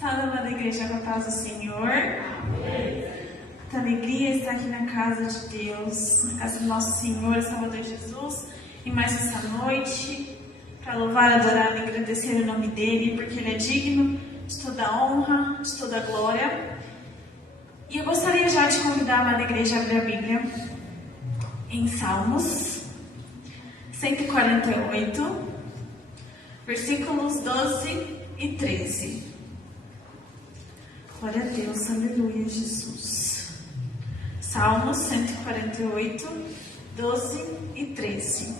Salve, amada igreja, com a paz do Senhor. Muita alegria estar aqui na casa de Deus, na casa do nosso Senhor e Salvador Jesus, e mais essa noite, para louvar, adorar e agradecer o nome dEle, porque Ele é digno de toda a honra, de toda a glória. E eu gostaria já de convidar a amada igreja a abrir a Bíblia em Salmos 148, versículos 12 e 13. Glória a Deus, aleluia, Jesus. Salmos 148, 12 e 13.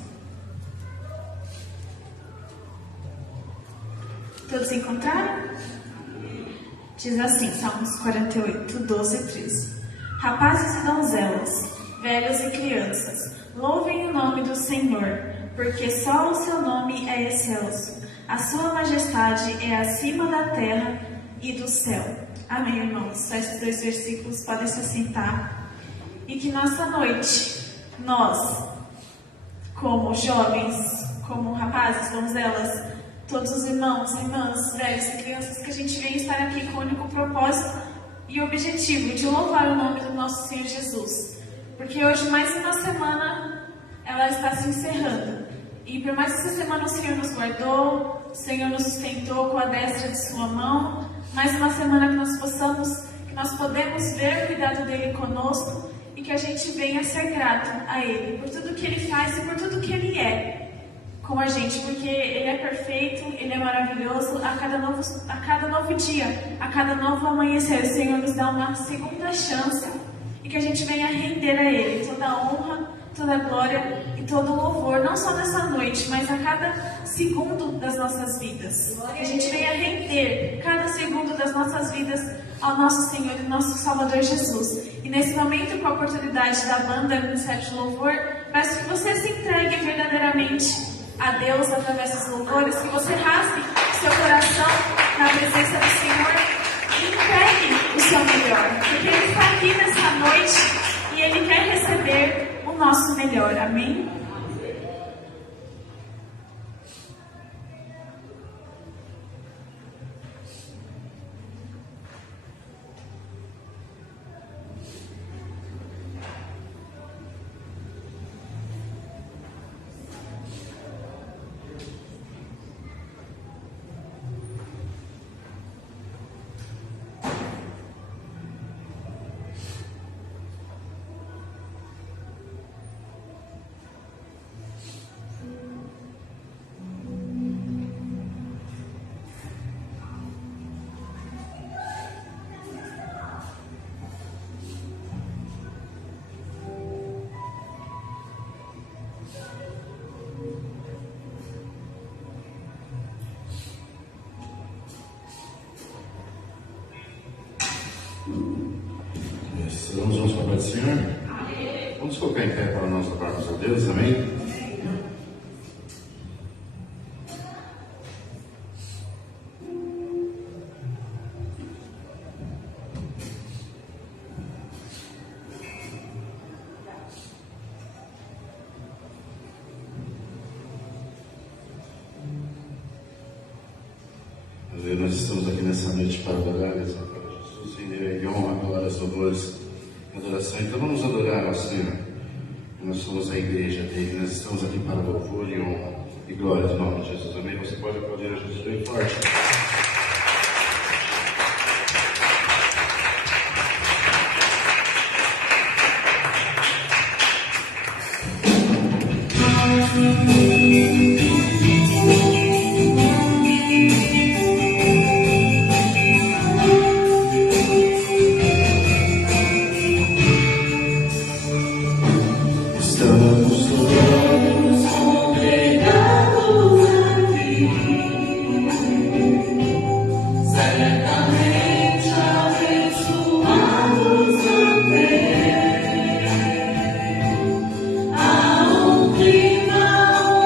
Todos encontraram? Diz assim, Salmos 48, 12 e 13. Rapazes e donzelas, velhos e crianças, louvem o nome do Senhor, porque só o seu nome é excelso. A sua majestade é acima da terra e do céu. Amém, irmãos? Só esses dois versículos podem se assentar. E que nessa noite, nós, como jovens, como rapazes, donzelas, todos os irmãos, irmãs, velhos e crianças, que a gente venha estar aqui com o único propósito e objetivo de louvar o nome do nosso Senhor Jesus. Porque hoje, mais uma semana, ela está se encerrando. E por mais essa semana o Senhor nos guardou, o Senhor nos sustentou com a destra de sua mão. Mais uma semana que nós podemos ver o cuidado dEle conosco e que a gente venha ser grato a Ele por tudo que Ele faz e por tudo que Ele é com a gente, porque Ele é perfeito, Ele é maravilhoso. A cada novo dia, a cada novo amanhecer, o Senhor nos dá uma segunda chance e que a gente venha render a Ele toda a honra, toda a glória e todo o louvor, não só nessa noite, mas a cada segundo das nossas vidas. Que a gente venha render cada segundo das nossas vidas ao nosso Senhor e nosso Salvador Jesus. E nesse momento, com a oportunidade da banda Ministério de Louvor, peço que você se entregue verdadeiramente a Deus através dos louvores, que você rasgue seu coração na presença do Senhor e entregue o seu melhor, porque Ele está aqui nessa noite e Ele quer receber o nosso melhor. Amém? Vamos para o Senhor? Amém. Vamos colocar em pé para nós louvarmos a Deus, amém? Nós estamos aqui nessa noite para adorar, exaltar Jesus, render a honra, glória, louvores, adoração. Então vamos adorar ao Senhor. Nós somos a igreja dele, nós estamos aqui para louvor e honra e glória do nome de Jesus. Amém? Você pode aplaudir a Jesus bem forte. Now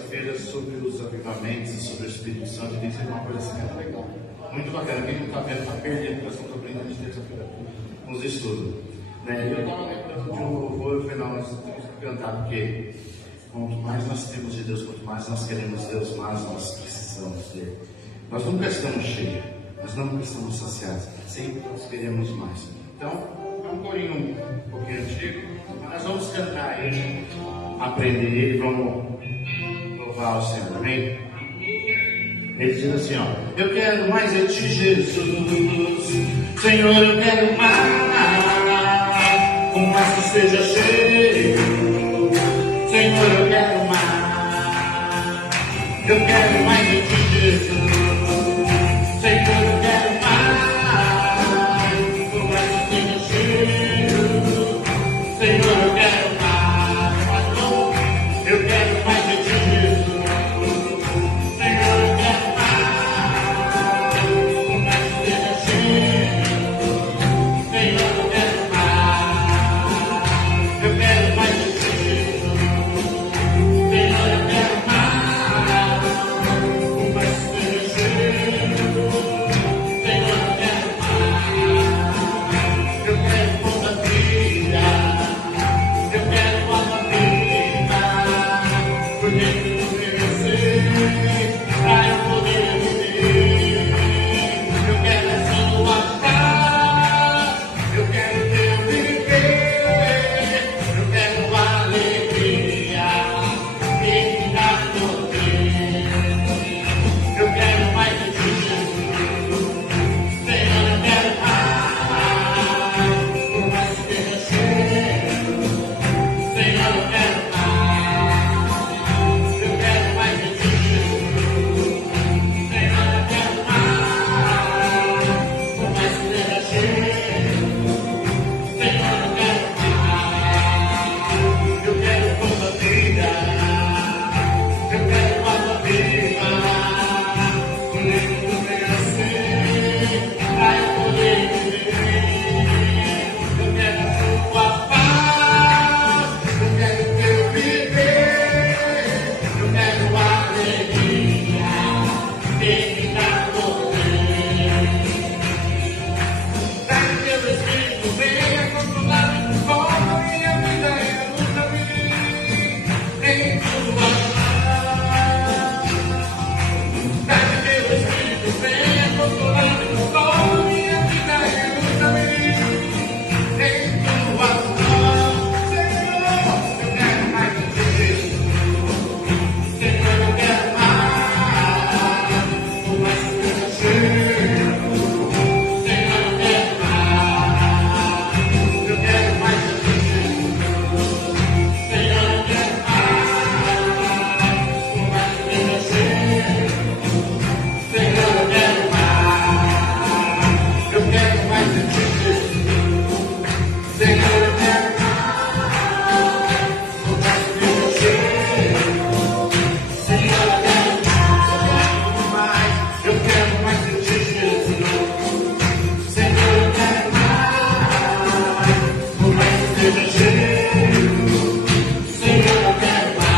terça-feira sobre os avivamentos e sobre o Espírito Santo. Tem sido uma coisa assim muito legal. Muito bacana. Quem não está vendo está perdendo, porque nós estamos aprendendo de terça-feira com os estudos. Né? Eu estava lembrando de um louvor, eu falei, não, nós temos que cantar, porque quanto mais nós temos de Deus, quanto mais nós queremos Deus, mais nós precisamos dele. Nós nunca estamos cheios, nós nunca estamos saciados, sempre nós queremos mais. Então, é um corinho um pouquinho antigo, mas nós vamos cantar ele, aprender ele, vamos louvar o Senhor, amém? Ele diz assim, ó: eu quero mais de ti, Jesus, Senhor, eu quero mais, com mais que seja cheio, Senhor, eu quero mais, eu quero mais de ti, Jesus, Senhor, eu quero mais, com mais que seja cheio, Senhor, eu quero mais, eu quero mais de ti, Jesus, Senhor, eu quero mais, com mais que seja cheio, Senhor, eu quero mais, eu quero mais de ti, Jesus, Senhor, eu quero mais, com mais que seja cheio, Senhor, eu quero mais, eu quero toda a vida, eu quero toda a vida, porque tu merecer, para eu poder viver, eu quero a sua paz, eu quero teu viver, eu quero a alegria que me dá poder, eu quero mais de ti, Jesus, Senhor, eu quero mais, por mais que esteja cheio, Senhor, eu quero mais de ti, Jesus, Senhor, eu quero mais, por mais que esteja cheio, Senhor, eu quero mais, eu quero toda a vida, eu quero a tua vida, poder tu merecer, pra eu poder viver, eu quero a tua paz, eu quero teu viver, eu quero a alegria que me dá poder. Para que teu Espírito venha controlar como minha vida eu nunca vi em tua paz. Para que teu Espírito venha controlar como minha vida eu nunca vi em tua paz. Senhor, eu quero mais de ti, Senhor, eu quero mais, por mais que seja cheio, Senhor, eu quero mais de ti, Senhor, eu quero mais, por mais que seja cheio, Senhor, eu quero mais de ti, Senhor, eu quero mais, por mais que seja cheio, Senhor, eu quero mais, eu quero mais de ti, Jesus, Senhor, eu quero mais, por mais que seja cheio, Senhor, eu quero mais.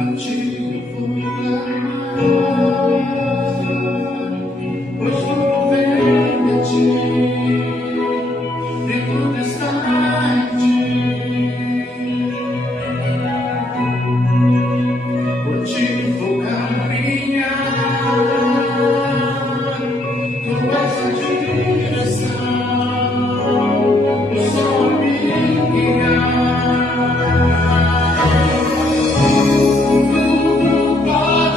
a ti vou clamar, pois tudo vem de ti, e tudo está em ti. Por ti vou caminhar, tu és a direção, o sol a me guiar. Tudo pode.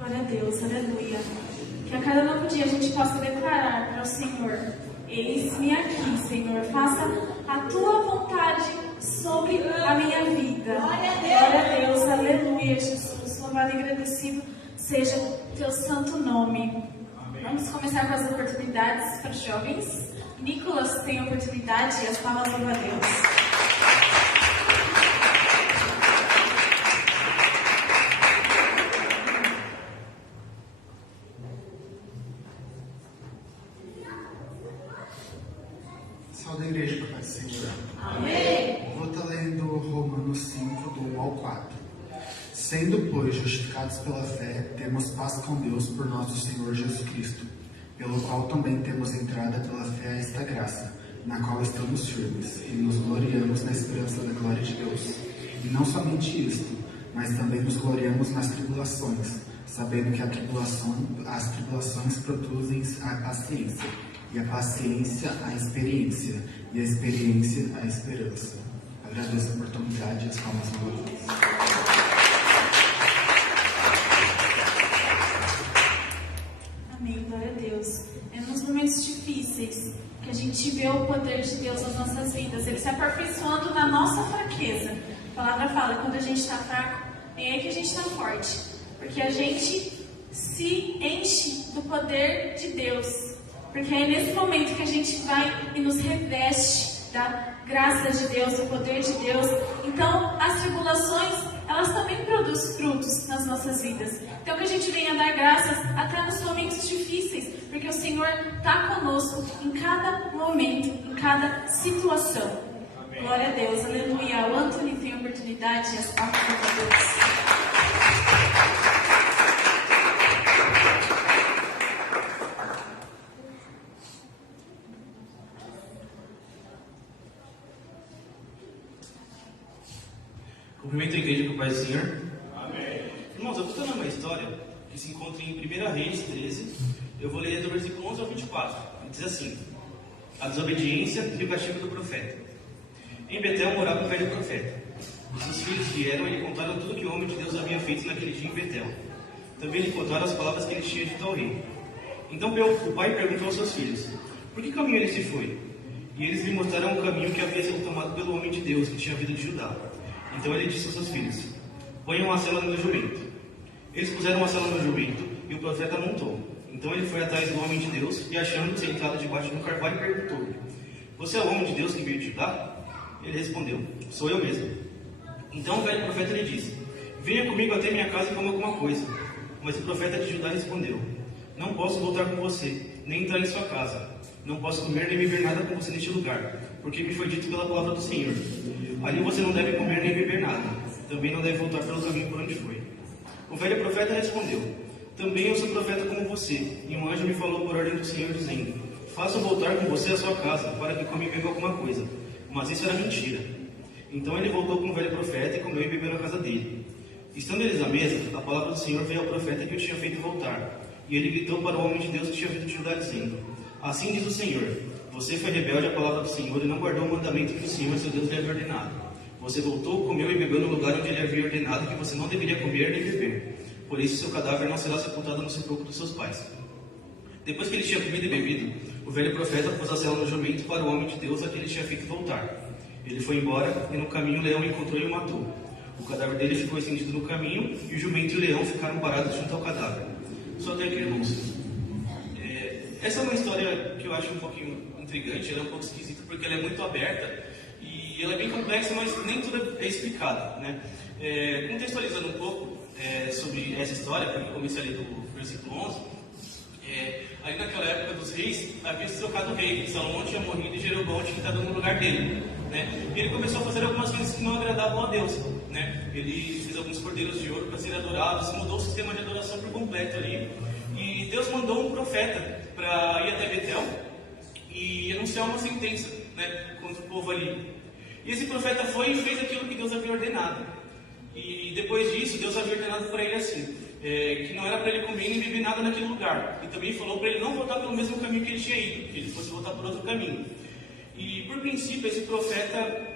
Glória a Deus, aleluia. Que a cada novo dia a gente possa declarar para o Senhor: eis-me aqui, Senhor, faça a tua vontade sobre a minha vida. Glória a Deus, aleluia, Jesus. Louvado e agradecido seja o teu santo nome. Vamos começar com as oportunidades para os jovens. Nicolas tem a oportunidade e as palavras louva a Deus. Salve a igreja, com a paz do Senhor. Amém. Vou estar lendo Romanos 5, do 1 ao 4. Sendo, pois, justificados pela fé, temos paz com Deus por nosso Senhor Jesus Cristo, pelo qual também temos entrada pela fé a esta graça, na qual estamos firmes, e nos gloriamos na esperança da glória de Deus. E não somente isto, mas também nos gloriamos nas tribulações, sabendo que as tribulações produzem a paciência, e a paciência a experiência, e a experiência a esperança. Agradeço a oportunidade e as palmas novas. Amém, glória a Deus. É nos momentos difíceis que a gente vê o poder de Deus nas nossas vidas, Ele se aperfeiçoando na nossa fraqueza. A palavra fala que quando a gente está fraco, é aí que a gente está forte, porque a gente se enche do poder de Deus. Porque é nesse momento que a gente vai e nos reveste da graça de Deus, do poder de Deus. Então, as tribulações, elas também produzem frutos nas nossas vidas. Então, que a gente venha dar graças até nos momentos difíceis, porque o Senhor está conosco em cada momento, em cada situação. Amém. Glória a Deus, aleluia. O Anthony tem a oportunidade e as palmas de Deus. Cumprimento a igreja com o Pai do Senhor. Amém. Irmãos, eu vou contar uma história que se encontra em 1 Reis 13. Eu vou ler do versículo 11 ao 24. Diz assim: a desobediência e o castigo do profeta. Em Betel morava um velho profeta. Os seus filhos vieram e lhe contaram tudo que o homem de Deus havia feito naquele dia em Betel. Também lhe contaram as palavras que ele tinha dito ao rei. Então o pai perguntou aos seus filhos: por que caminho ele se foi? E eles lhe mostraram o caminho que havia sido tomado pelo homem de Deus, que tinha vindo de Judá. Então ele disse aos seus filhos: ponham uma sela no meu jumento. Eles puseram uma sela no jumento e o profeta montou. Então ele foi atrás do homem de Deus e, achando-se sentado debaixo do carvalho, perguntou-lhe: você é o homem de Deus que veio de Judá? Ele respondeu: sou eu mesmo. Então o velho profeta lhe disse: venha comigo até minha casa e coma alguma coisa. Mas o profeta de Judá respondeu: não posso voltar com você, nem entrar em sua casa. Não posso comer nem beber nada com você neste lugar, porque me foi dito pela palavra do Senhor: ali você não deve comer nem beber nada. Também não deve voltar pelo caminho por onde foi. O velho profeta respondeu: também eu sou profeta como você, e um anjo me falou por ordem do Senhor, dizendo: faça voltar com você a sua casa, para que come e beba alguma coisa. Mas isso era mentira. Então ele voltou com o velho profeta e comeu e bebeu na casa dele. Estando eles à mesa, a palavra do Senhor veio ao profeta que o tinha feito voltar. E ele gritou para o homem de Deus que tinha vindo de Judá, dizendo: assim diz o Senhor: você foi rebelde à palavra do Senhor e não guardou o mandamento que o Senhor, seu Deus, lhe havia ordenado. Você voltou, comeu e bebeu no lugar onde ele havia ordenado que você não deveria comer nem beber. Por isso seu cadáver não será sepultado no sepulcro dos seus pais. Depois que ele tinha comido e bebido, o velho profeta pôs a sela no jumento para o homem de Deus a que ele tinha feito voltar. Ele foi embora e no caminho o leão encontrou e o matou. O cadáver dele ficou estendido no caminho e o jumento e o leão ficaram parados junto ao cadáver. Só até aqui, irmãos. Essa é uma história que eu acho um pouquinho intrigante, ela é um pouco esquisita porque ela é muito aberta e ela é bem complexa, mas nem tudo é explicado, né? Contextualizando um pouco sobre essa história, porque eu comecei ali do versículo 11, ali naquela época dos reis, havia se trocado o rei. Salomão tinha morrido e Jeroboão tinha estado no lugar dele, né? E ele começou a fazer algumas coisas que não agradavam a Deus, né? Ele fez alguns cordeiros de ouro para serem adorados, mudou o sistema de adoração por completo ali. E Deus mandou um profeta para ir até Betel e anunciar uma sentença, né, contra o povo ali. E esse profeta foi e fez aquilo que Deus havia ordenado. E depois disso, Deus havia ordenado para ele assim, que não era para ele comer nem beber nada naquele lugar. E também falou para ele não voltar pelo mesmo caminho que ele tinha ido, que ele fosse voltar por outro caminho. E por princípio, esse profeta,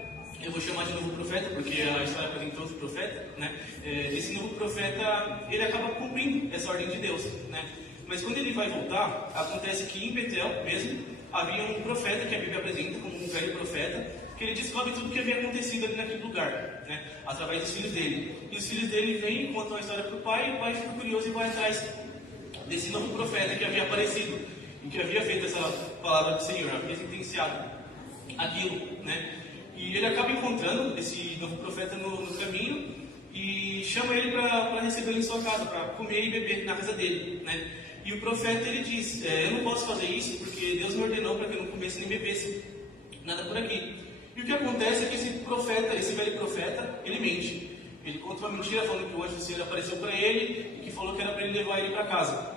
eu vou chamar de novo profeta, porque a história apresenta outro profeta, né? Esse novo profeta, ele acaba cumprindo essa ordem de Deus, né? Mas quando ele vai voltar, acontece que em Betel mesmo, havia um profeta que a Bíblia apresenta como um velho profeta, que ele descobre tudo o que havia acontecido ali naquele lugar, né? Através dos filhos dele. E os filhos dele vêm e contam a história para o pai, e o pai fica curioso e vai atrás desse novo profeta que havia aparecido, e que havia feito essa palavra do Senhor, havia sentenciado aquilo, né? E ele acaba encontrando esse novo profeta no caminho e chama ele para recebê-lo em sua casa, para comer e beber na casa dele, né? E o profeta, ele diz, eu não posso fazer isso porque Deus me ordenou para que eu não comesse nem bebesse nada por aqui. E o que acontece é que esse profeta, esse velho profeta, ele mente. Ele conta uma mentira falando que o anjo do Senhor apareceu para ele e que falou que era para ele levar ele para casa.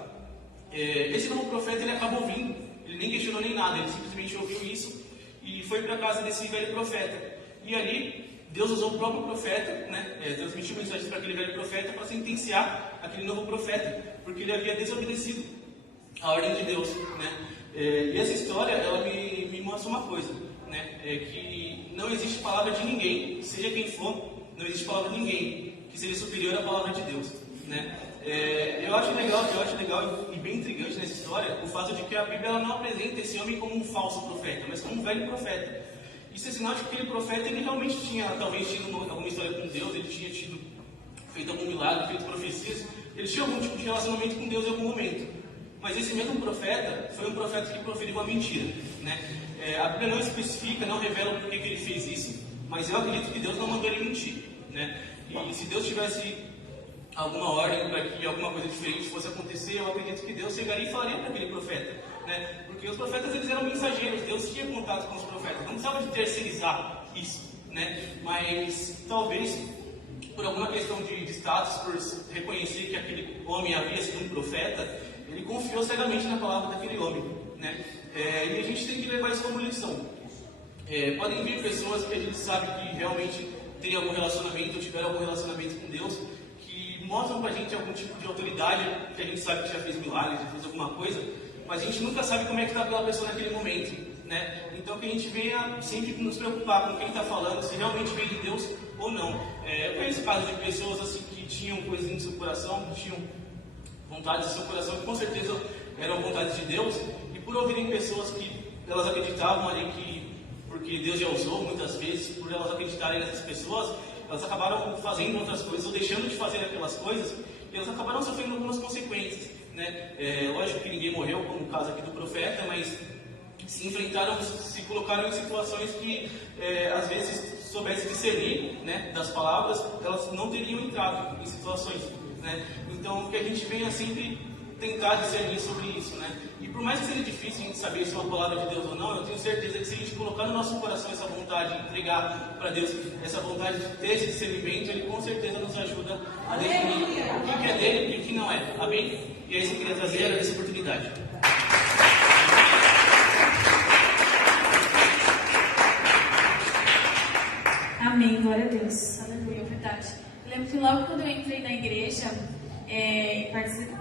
Esse novo profeta, ele acaba ouvindo, ele nem questionou nem nada, ele simplesmente ouviu isso e foi para a casa desse velho profeta. E ali, Deus usou o próprio profeta, né? Transmitiu mensagens para aquele velho profeta para sentenciar aquele novo profeta, porque ele havia desobedecido a ordem de Deus, né? E essa história, ela me mostra uma coisa, né? Que não existe palavra de ninguém, seja quem for, não existe palavra de ninguém que seja superior à palavra de Deus, né? Eu acho legal e bem intrigante nessa história o fato de que a Bíblia ela não apresenta esse homem como um falso profeta, mas como um velho profeta. Isso é sinal de que aquele profeta ele realmente tinha, talvez tido alguma história com Deus, ele tinha feito algum milagre, feito profecias, ele tinha algum tipo de relacionamento com Deus em algum momento. Mas esse mesmo profeta foi um profeta que proferiu uma mentira, né? A Bíblia não especifica, não revela o porquê que ele fez isso, mas eu acredito que Deus não mandou ele mentir, né? E se Deus tivesse alguma ordem para que alguma coisa diferente fosse acontecer, eu acredito que Deus chegaria e falaria para aquele profeta, né? Porque os profetas eles eram mensageiros, Deus tinha contato com os profetas, não precisava de terceirizar isso, né? Mas talvez por alguma questão de status, por reconhecer que aquele homem havia sido um profeta, ele confiou cegamente na palavra daquele homem, né? E a gente tem que levar isso como lição. Podem vir pessoas que a gente sabe que realmente têm algum relacionamento ou tiveram algum relacionamento com Deus, que mostram pra gente algum tipo de autoridade, que a gente sabe que já fez milagres, já fez alguma coisa, mas a gente nunca sabe como é que está aquela pessoa naquele momento, né? Então que a gente venha sempre nos preocupar com quem está falando, se realmente veio de Deus ou não. Eu conheço casos de pessoas assim que tinham coisas no seu coração, que tinham vontades no seu coração, que com certeza eram vontades de Deus, e por ouvirem pessoas que elas acreditavam ali que, porque Deus já usou muitas vezes, por elas acreditarem nessas pessoas, elas acabaram fazendo outras coisas, ou deixando de fazer aquelas coisas, e elas acabaram sofrendo algumas consequências, né? Lógico que ninguém morreu, como o caso aqui do profeta, mas se colocaram em situações que, às vezes, se soubesse discernir, né, das palavras, elas não teriam entrado em situações, né? Então, que a gente venha sempre tentar discernir sobre isso, né? E por mais que seja difícil a gente saber se é uma palavra de Deus ou não, eu tenho certeza que se a gente colocar no nosso coração essa vontade de entregar para Deus, essa vontade de ter esse discernimento, Ele com certeza nos ajuda a definir o que é dele e o que não é. Amém? E é isso que eu queria trazer, essa oportunidade. Amém, glória a Deus. Aleluia, verdade. Eu lembro que logo quando eu entrei na igreja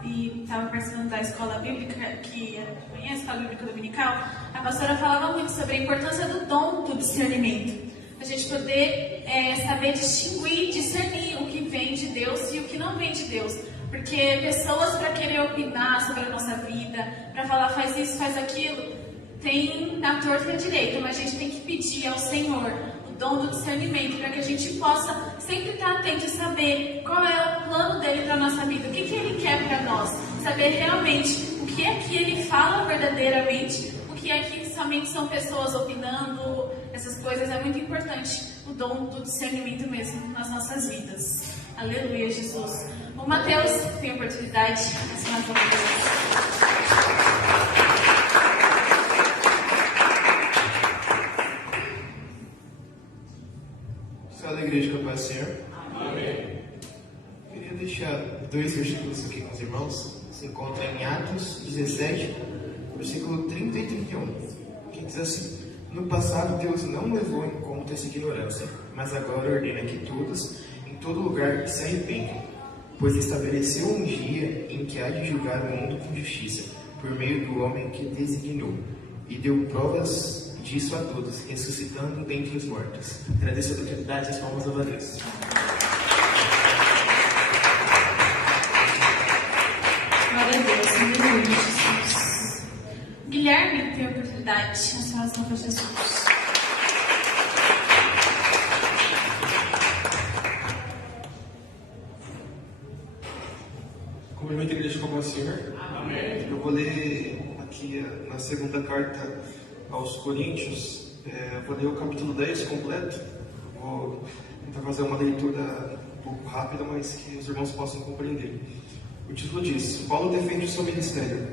e estava participando da escola bíblica, que é a escola bíblica dominical, a pastora falava muito sobre a importância do dom do discernimento. A gente poder saber distinguir, discernir o que vem de Deus e o que não vem de Deus. Porque pessoas para querer opinar sobre a nossa vida, para falar faz isso, faz aquilo, tem na torta e na direita, mas a gente tem que pedir ao Senhor dom do discernimento, para que a gente possa sempre estar atento e saber qual é o plano dele para a nossa vida, o que ele quer para nós, saber realmente o que é que ele fala verdadeiramente, o que é que somente são pessoas opinando, essas coisas. É muito importante o dom do discernimento mesmo nas nossas vidas. Aleluia, Jesus. O Mateus tem a oportunidade de ensinar para Deus. Da igreja que eu passo, Senhor. Amém. Queria deixar 2 versículos aqui com os irmãos. Se encontra em Atos 17, versículo 30 e 31, que diz assim: No passado Deus não levou em conta essa ignorância, mas agora ordena que todos, em todo lugar, se arrependam, pois estabeleceu um dia em que há de julgar o mundo com justiça, por meio do homem que designou, e deu provas disso a todos, ressuscitando dentre os mortos. Agradeço a oportunidade e as palmas a Deus. Glória a Deus, em nome de Jesus. Guilherme tem a oportunidade, as palavras para Jesus. Cumprimento a igreja como o Senhor. Amém. Eu vou ler aqui na segunda carta aos Coríntios, vou ler o capítulo 10 completo. Vou tentar fazer uma leitura um pouco rápida, mas que os irmãos possam compreender. O título diz: Paulo defende o seu ministério.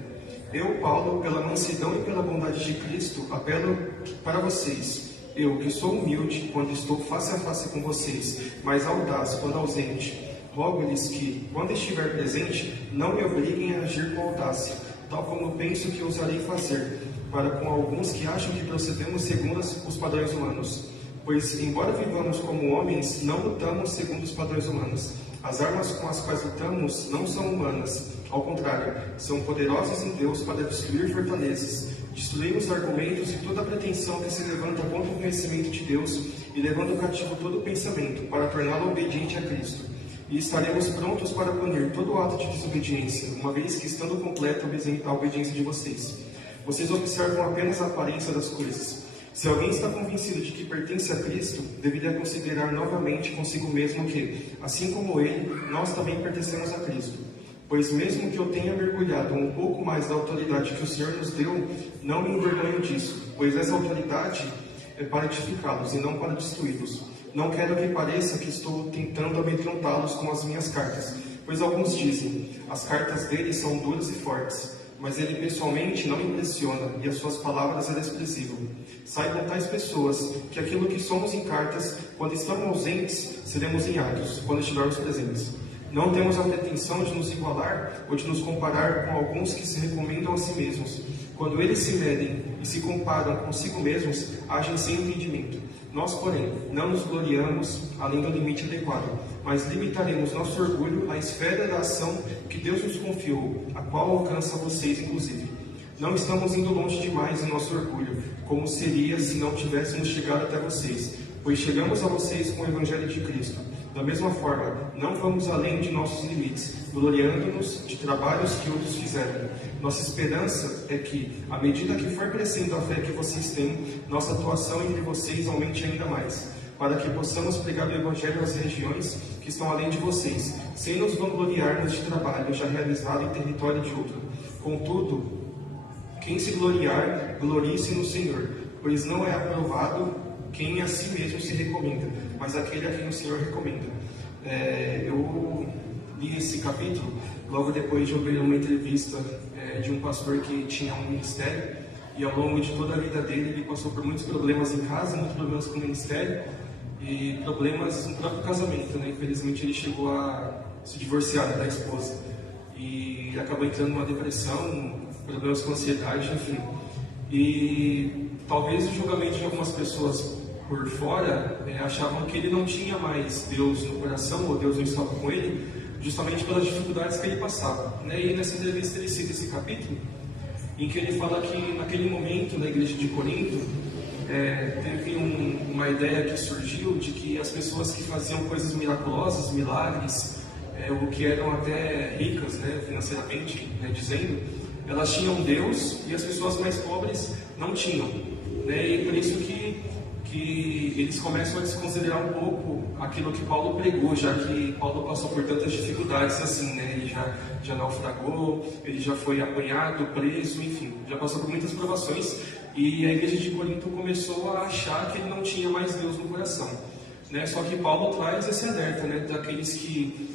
Eu, Paulo, pela mansidão e pela bondade de Cristo, apelo para vocês. Eu, que sou humilde quando estou face a face com vocês, mas audaz quando ausente, rogo-lhes que, quando estiver presente, não me obriguem a agir com audácia, tal como penso que ousarei fazer, para com alguns que acham que procedemos segundo os padrões humanos. Pois, embora vivamos como homens, não lutamos segundo os padrões humanos. As armas com as quais lutamos não são humanas, ao contrário, são poderosas em Deus para destruir fortalezas. Destruímos argumentos e toda pretensão que se levanta contra o conhecimento de Deus e levando cativo todo pensamento para torná-lo obediente a Cristo. E estaremos prontos para punir todo ato de desobediência, uma vez que, estando completa a obediência de vocês. Vocês observam apenas a aparência das coisas. Se alguém está convencido de que pertence a Cristo, deveria considerar novamente consigo mesmo que, assim como ele, nós também pertencemos a Cristo. Pois mesmo que eu tenha mergulhado um pouco mais da autoridade que o Senhor nos deu, não me envergonho disso, pois essa autoridade é para edificá-los e não para destruí-los. Não quero que pareça que estou tentando amedrontá-los com as minhas cartas, pois alguns dizem, as cartas dele são duras e fortes, mas ele pessoalmente não impressiona e as suas palavras é desprezível. Saibam tais pessoas que aquilo que somos em cartas, quando estamos ausentes, seremos em atos, quando estivermos presentes. Não temos a pretensão de nos igualar ou de nos comparar com alguns que se recomendam a si mesmos. Quando eles se medem e se comparam consigo mesmos, agem sem entendimento. Nós, porém, não nos gloriamos além do limite adequado, mas limitaremos nosso orgulho à esfera da ação que Deus nos confiou, a qual alcança vocês, inclusive. Não estamos indo longe demais em nosso orgulho, como seria se não tivéssemos chegado até vocês, pois chegamos a vocês com o Evangelho de Cristo. Da mesma forma, não vamos além de nossos limites, gloriando-nos de trabalhos que outros fizeram. Nossa esperança é que, à medida que for crescendo a fé que vocês têm, nossa atuação entre vocês aumente ainda mais, para que possamos pregar o Evangelho às regiões que estão além de vocês, sem nos vangloriarmos de trabalho já realizado em território de outro. Contudo, quem se gloriar, glorie-se no Senhor, pois não é aprovado quem a si mesmo se recomenda, mas aquele a quem o Senhor recomenda. Eu li esse capítulo logo depois de ouvir uma entrevista de um pastor que tinha um ministério, e ao longo de toda a vida dele ele passou por muitos problemas em casa, muitos problemas com o ministério e problemas no próprio casamento, né? Infelizmente ele chegou a se divorciar da esposa e acabou entrando numa depressão, problemas com ansiedade, enfim. E talvez o julgamento de algumas pessoas por fora achavam que ele não tinha mais Deus no coração, ou Deus não estava com ele, justamente pelas dificuldades que ele passava, né? E nessa entrevista ele cita esse capítulo, em que ele fala que naquele momento na igreja de Corinto, teve uma ideia que surgiu de que as pessoas que faziam coisas miraculosas, milagres, ou que eram até ricas, né, financeiramente, né, dizendo, elas tinham Deus e as pessoas mais pobres não tinham, né? E por isso que eles começam a desconsiderar um pouco aquilo que Paulo pregou, já que Paulo passou por tantas dificuldades assim, né? Ele já naufragou, ele já foi apanhado, preso, enfim, já passou por muitas provações, e a igreja de Corinto começou a achar que ele não tinha mais Deus no coração, né? Só que Paulo traz esse alerta, né, daqueles que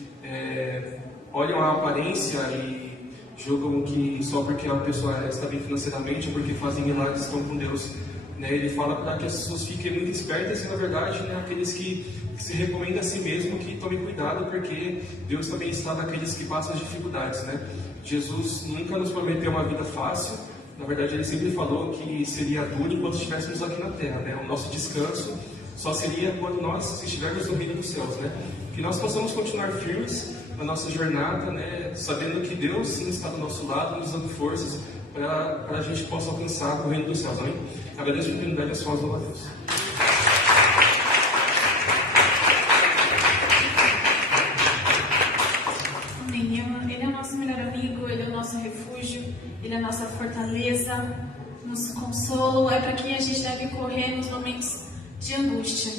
olham a aparência e julgam que só porque a pessoa está bem financeiramente, porque fazem milagres, estão com Deus, né? Ele fala para que as pessoas fiquem muito espertas e, na verdade, né, aqueles que se recomendam a si mesmo, que tomem cuidado, porque Deus também está naqueles que passam as dificuldades, né? Jesus nunca nos prometeu uma vida fácil. Na verdade, ele sempre falou que seria duro enquanto estivéssemos aqui na terra, né? O nosso descanso só seria quando nós estivermos no reino dos céus, né? Que nós possamos continuar firmes, na nossa jornada, né, sabendo que Deus sim está do nosso lado, nos dando forças para a gente possa alcançar o reino dos céus. Amém? Agradeço a oportunidade e as falas do Deus. Ele é o nosso melhor amigo, Ele é o nosso refúgio, Ele é a nossa fortaleza, nosso consolo, é para quem a gente deve correr nos momentos de angústia.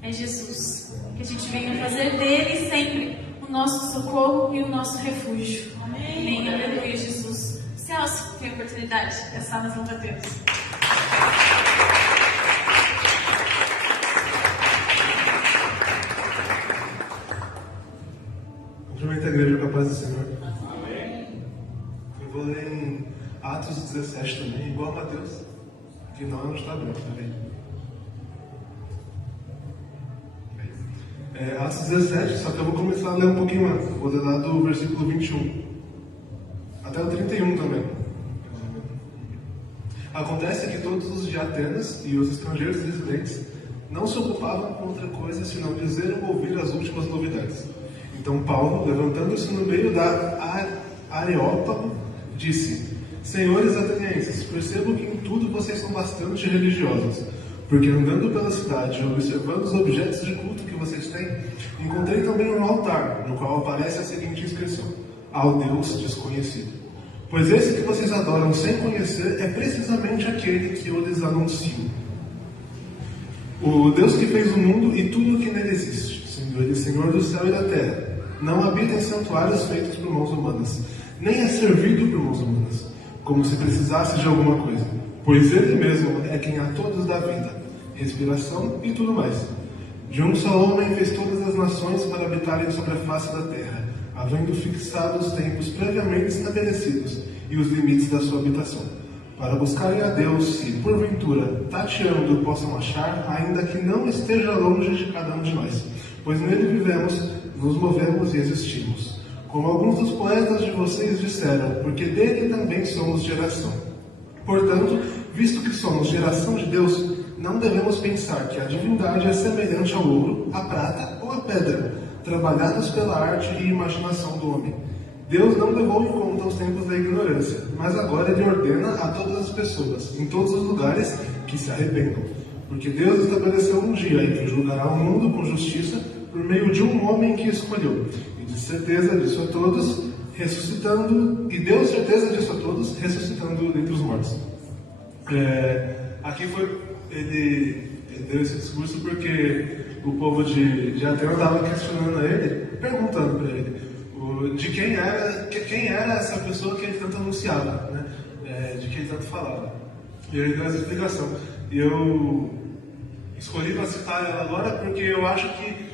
É Jesus, que a gente venha fazer dele sempre o nosso socorro e o nosso refúgio. Amém. Aleluia, Jesus. Celso, tem a oportunidade de estar nas mãos de Deus. Cumprimento a igreja com a paz do Senhor. Amém. Eu vou ler em Atos 17 também, igual a Mateus, que não está aberto também. Atos 17, só que eu vou começar a ler um pouquinho mais. Vou ler lá do versículo 21 até o 31 também. Acontece que todos os de Atenas e os estrangeiros residentes não se ocupavam com outra coisa senão dizer ou ouvir as últimas novidades. Então Paulo, levantando-se no meio da Areópago, disse: Senhores atenienses, percebo que em tudo vocês são bastante religiosos, porque andando pela cidade e observando os objetos de culto que vocês têm, encontrei também um altar, no qual aparece a seguinte inscrição: ao Deus desconhecido. Pois esse que vocês adoram sem conhecer é precisamente aquele que eu lhes anuncio. O Deus que fez o mundo e tudo o que nele existe, sendo ele Senhor do céu e da terra, não habita em santuários feitos por mãos humanas, nem é servido por mãos humanas, como se precisasse de alguma coisa, pois ele mesmo é quem a todos dá vida, respiração e tudo mais. De um só homem fez todas as nações para habitarem sobre a face da terra, havendo fixado os tempos previamente estabelecidos e os limites da sua habitação, para buscarem a Deus, se, porventura, tateando, possam achar, ainda que não esteja longe de cada um de nós, pois nele vivemos, nos movemos e existimos. Como alguns dos poetas de vocês disseram, porque dele também somos geração. Portanto, visto que somos geração de Deus, não devemos pensar que a divindade é semelhante ao ouro, à prata ou à pedra, trabalhados pela arte e imaginação do homem. Deus não levou em conta os tempos da ignorância, mas agora Ele ordena a todas as pessoas, em todos os lugares, que se arrependam. Porque Deus estabeleceu um dia em que julgará o mundo com justiça por meio de um homem que escolheu, e de certeza disso a todos, ressuscitando, e deu certeza disso a todos, ressuscitando dentre os mortos. Aqui foi, ele deu esse discurso porque o povo de Atenas estava questionando a ele, perguntando para ele de quem era essa pessoa que ele tanto anunciava, né? De que ele tanto falava. E ele deu essa explicação. E eu escolhi para citar ela agora porque eu acho que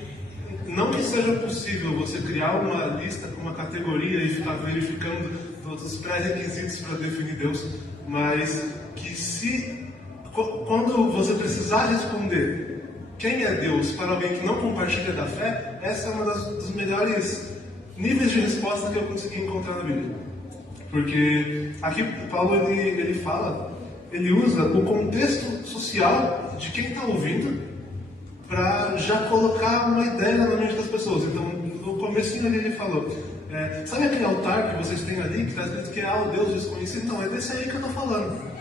não que seja possível você criar uma lista, uma categoria e ficar verificando todos os pré-requisitos para definir Deus, mas que quando você precisar responder quem é Deus para alguém que não compartilha da fé, essa é uma dos melhores níveis de resposta que eu consegui encontrar na Bíblia. Porque aqui Paulo ele usa o contexto social de quem está ouvindo para já colocar uma ideia na mente das pessoas. Então, no comecinho ali ele falou, sabe aquele altar que vocês têm ali, que está escrito que é o Deus desconhecido? Então, é desse aí que eu estou falando.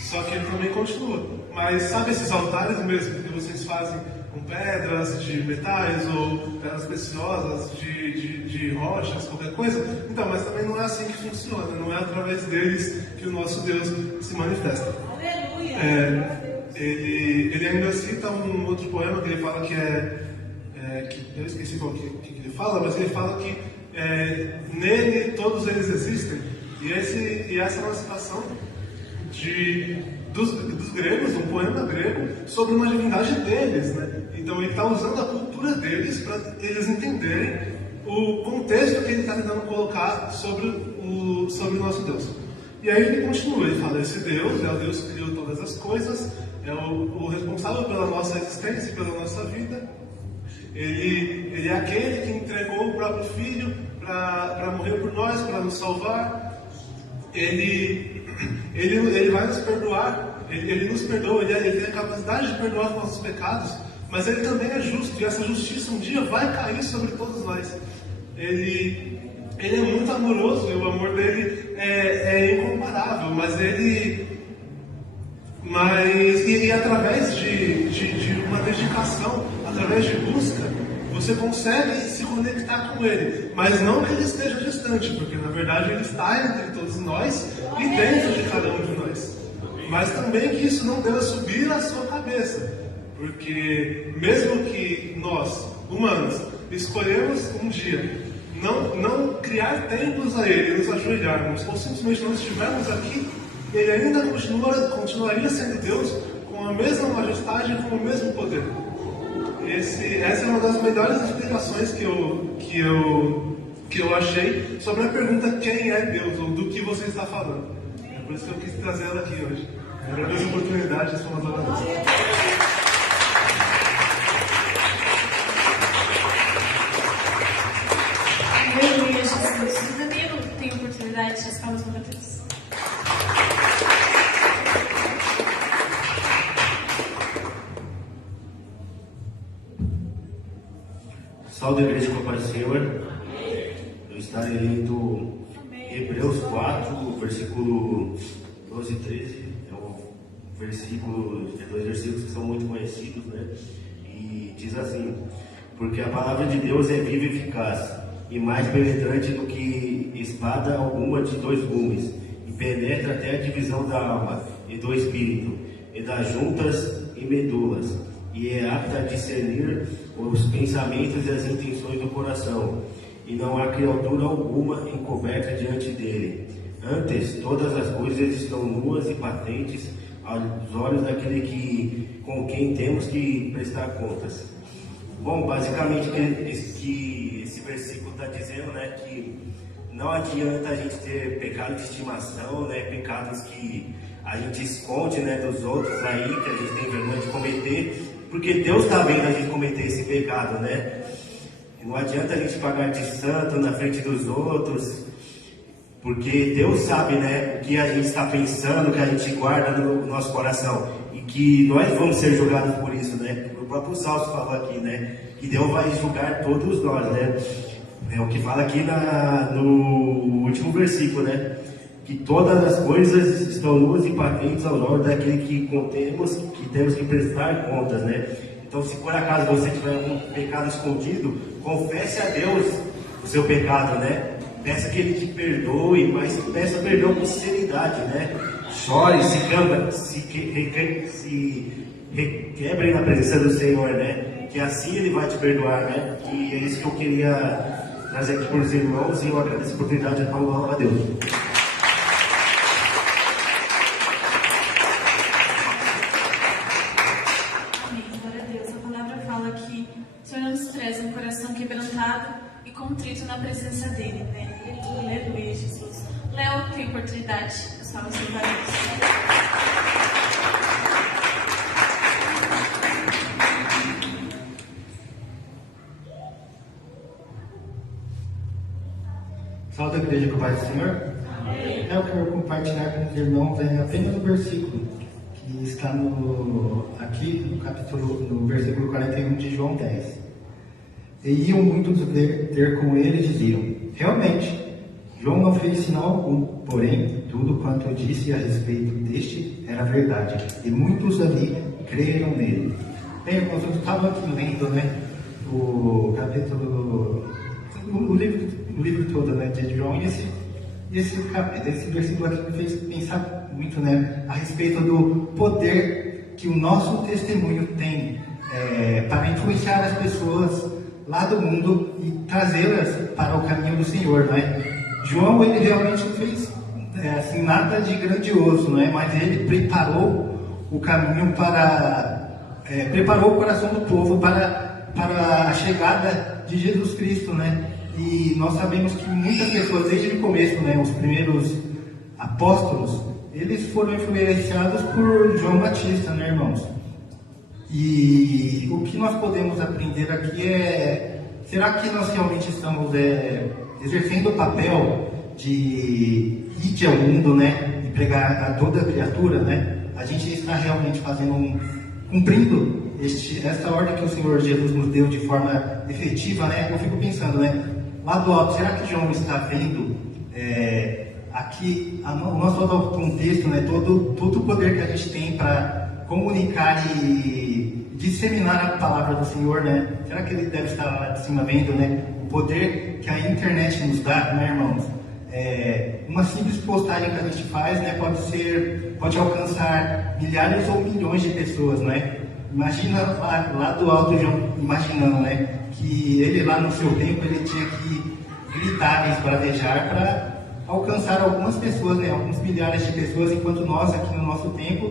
Só que ele também continua. Mas sabe esses altares mesmo que vocês fazem com pedras de metais ou pedras preciosas de rochas, qualquer coisa? Então, mas também não é assim que funciona. Não é através deles que o nosso Deus se manifesta. Aleluia! Ele ainda cita um outro poema que ele fala que eu esqueci qual que ele fala, mas ele fala que nele todos eles existem. E essa é uma citação dos gregos, um poema grego, sobre uma divindade deles, né? Então ele está usando a cultura deles para eles entenderem o contexto que ele está tentando colocar sobre o nosso Deus. E aí ele continua, ele fala, esse Deus é o Deus que criou todas as coisas, é o responsável pela nossa existência e pela nossa vida. Ele é aquele que entregou o próprio Filho para morrer por nós, para nos salvar. Ele vai nos perdoar, ele nos perdoa, ele tem a capacidade de perdoar os nossos pecados, mas ele também é justo, e essa justiça um dia vai cair sobre todos nós. ele é muito amoroso e o amor dele é incomparável, e através de uma dedicação, através de busca, você consegue se conectar com ele, mas não que ele esteja distante, porque na verdade ele está entre todos nós e dentro de cada um de nós. Mas também que isso não deva subir na sua cabeça, porque mesmo que nós, humanos, escolhemos um dia não criar templos a ele, nos ajoelharmos, ou simplesmente não estivermos aqui, ele ainda continuaria sendo Deus com a mesma majestade e com o mesmo poder. Essa é uma das melhores explicações que eu achei sobre a pergunta quem é Deus, ou do que você está falando. É por isso que eu quis trazer ela aqui hoje. Agradeço a oportunidade, são as orações. Aleluia, Jesus. O Danilo tem oportunidade de as palmas para Deus. Salve a igreja com a paz do Senhor. Eu estarei lendo Hebreus 4, versículo 12 e 13. É um versículo, dois versículos que são muito conhecidos, né? E diz assim: porque a palavra de Deus é viva e eficaz, e mais penetrante do que espada alguma de dois gumes, e penetra até a divisão da alma e do espírito, e das juntas e medulas, e é apta a discernir os pensamentos e as intenções do coração, e não há criatura alguma encoberta diante dele. Antes, todas as coisas estão nuas e patentes aos olhos daquele com quem temos que prestar contas. Bom, basicamente que esse versículo está dizendo, né, que não adianta a gente ter pecado de estimação, né, pecados que a gente esconde, né, dos outros aí, que a gente tem vergonha de cometer, porque Deus está vendo a gente cometer esse pecado, né? Não adianta a gente pagar de santo na frente dos outros, porque Deus sabe, né, o que a gente está pensando, o que a gente guarda no nosso coração, e que nós vamos ser julgados por isso, né? O próprio Salmo fala aqui, né, que Deus vai julgar todos nós, né? É o que fala aqui no último versículo, né? Que todas as coisas estão nuas e patentes aos olhos daquele que temos que prestar contas, né? Então, se por acaso você tiver algum pecado escondido, confesse a Deus o seu pecado, né? Peça que Ele te perdoe, mas peça perdão com sinceridade, né? Chore, se requebre na presença do Senhor, né? Que assim Ele vai te perdoar, né? E é isso que eu queria trazer aqui para os irmãos, e eu agradeço a oportunidade de falar a Deus. E contrito na presença dele, né? Aleluia, Jesus. Léo tem oportunidade. Salve os valores. Salve a igreja com o Pai do Senhor. Amém. Eu quero compartilhar com os irmãos apenas o versículo que está aqui no versículo 41 de João 10. E iam muitos ter com ele e diziam: realmente, João não fez sinal algum, porém, tudo quanto eu disse a respeito deste era verdade, e muitos ali creram nele. Bem, irmãos, eu estava aqui lendo, né, o capítulo, o livro todo, né, de João, e esse versículo aqui me fez pensar muito, né, a respeito do poder que o nosso testemunho tem para influenciar as pessoas lá do mundo e trazê-las para o caminho do Senhor, né? João, ele realmente não fez assim, nada de grandioso, né? Mas ele preparou o caminho preparou o coração do povo para a chegada de Jesus Cristo, né? E nós sabemos que muitas pessoas, desde o começo, né, os primeiros apóstolos, eles foram influenciados por João Batista, né, irmãos? E o que nós podemos aprender aqui será que nós realmente estamos exercendo o papel de ir ao mundo, né, e pregar a toda criatura, né? A gente está realmente cumprindo essa ordem que o Senhor Jesus nos deu de forma efetiva, né? Eu fico pensando, né, lá do alto, será que João está vendo aqui o nosso contexto, né? Todo o poder que a gente tem para comunicar e disseminar a palavra do Senhor, né? Será que ele deve estar lá de cima vendo, né? O poder que a internet nos dá, né, irmãos? Uma simples postagem que a gente faz, né, pode alcançar milhares ou milhões de pessoas, né? Imagina lá do alto, João, imaginando, né, que ele lá no seu tempo ele tinha que gritar, esbravejar para alcançar algumas pessoas, né, alguns milhares de pessoas, enquanto nós aqui no nosso tempo,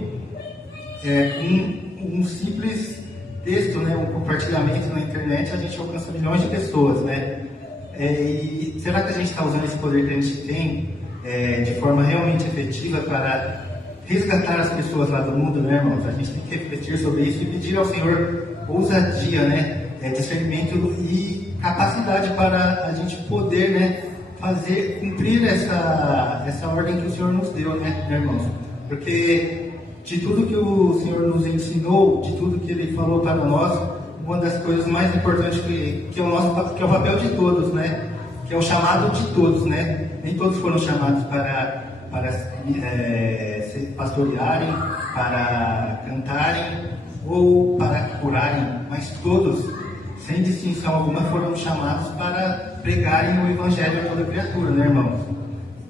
um simples texto, né, um compartilhamento na internet, a gente alcança milhões de pessoas, né? E será que a gente está usando esse poder que a gente tem de forma realmente efetiva para resgatar as pessoas lá do mundo, né, irmãos? A gente tem que refletir sobre isso e pedir ao Senhor ousadia, né, discernimento e capacidade para a gente poder, né, cumprir essa ordem que o Senhor nos deu, né, irmãos? Porque de tudo que o Senhor nos ensinou, de tudo que Ele falou para nós, uma das coisas mais importantes que é o papel de todos, né? Que é o chamado de todos, né? Nem todos foram chamados para se pastorearem, para cantarem ou para curarem, mas todos, sem distinção alguma, foram chamados para pregarem o Evangelho a toda criatura, né, irmãos?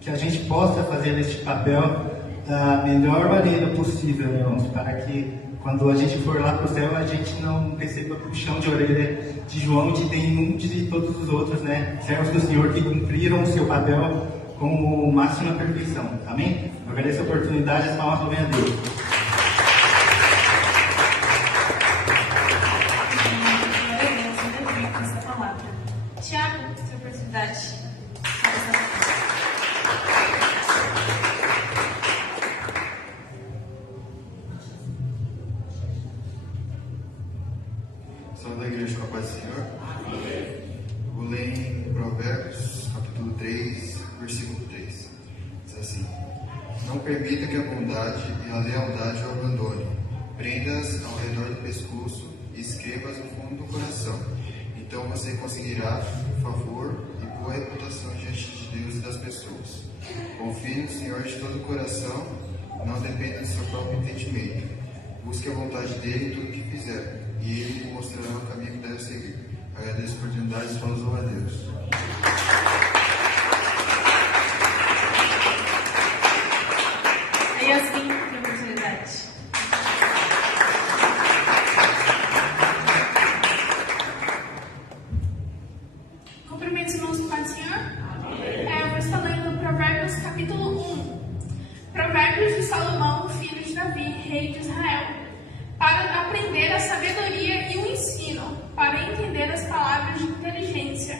Que a gente possa fazer este papel da melhor maneira possível, né, irmãos? Para que quando a gente for lá para o céu, a gente não receba o puxão de orelha de João e de nenhum de todos os outros, né? Servos do Senhor que cumpriram o seu papel com máxima perfeição. Amém? Eu agradeço a oportunidade, as palmas louvem a Deus. Glória a Deus, ainda bem com essa palavra. Tiago, sua oportunidade. Salve da igreja, com a paz do Senhor. Amém. Vou ler em Provérbios, capítulo 3, versículo 3. Diz assim: Não permita que a bondade e a lealdade o abandone. Prenda-as ao redor do pescoço e escreva-as no fundo do coração. Então você conseguirá favor e boa reputação diante de Deus e das pessoas. Confie no Senhor de todo o coração, não dependa do seu próprio entendimento. Busque a vontade dele em tudo que fizer, e ele lhe mostrará o caminho que deve seguir. Agradeço a oportunidade e vamos louvar a Deus. A Yasmin tem oportunidade. Cumprimento os irmãos do Pai do Senhor. Eu vou estar lendo Provérbios capítulo 1. Provérbios de Salomão, filho de Davi, rei de Israel, para aprender a sabedoria e o ensino, para entender as palavras de inteligência,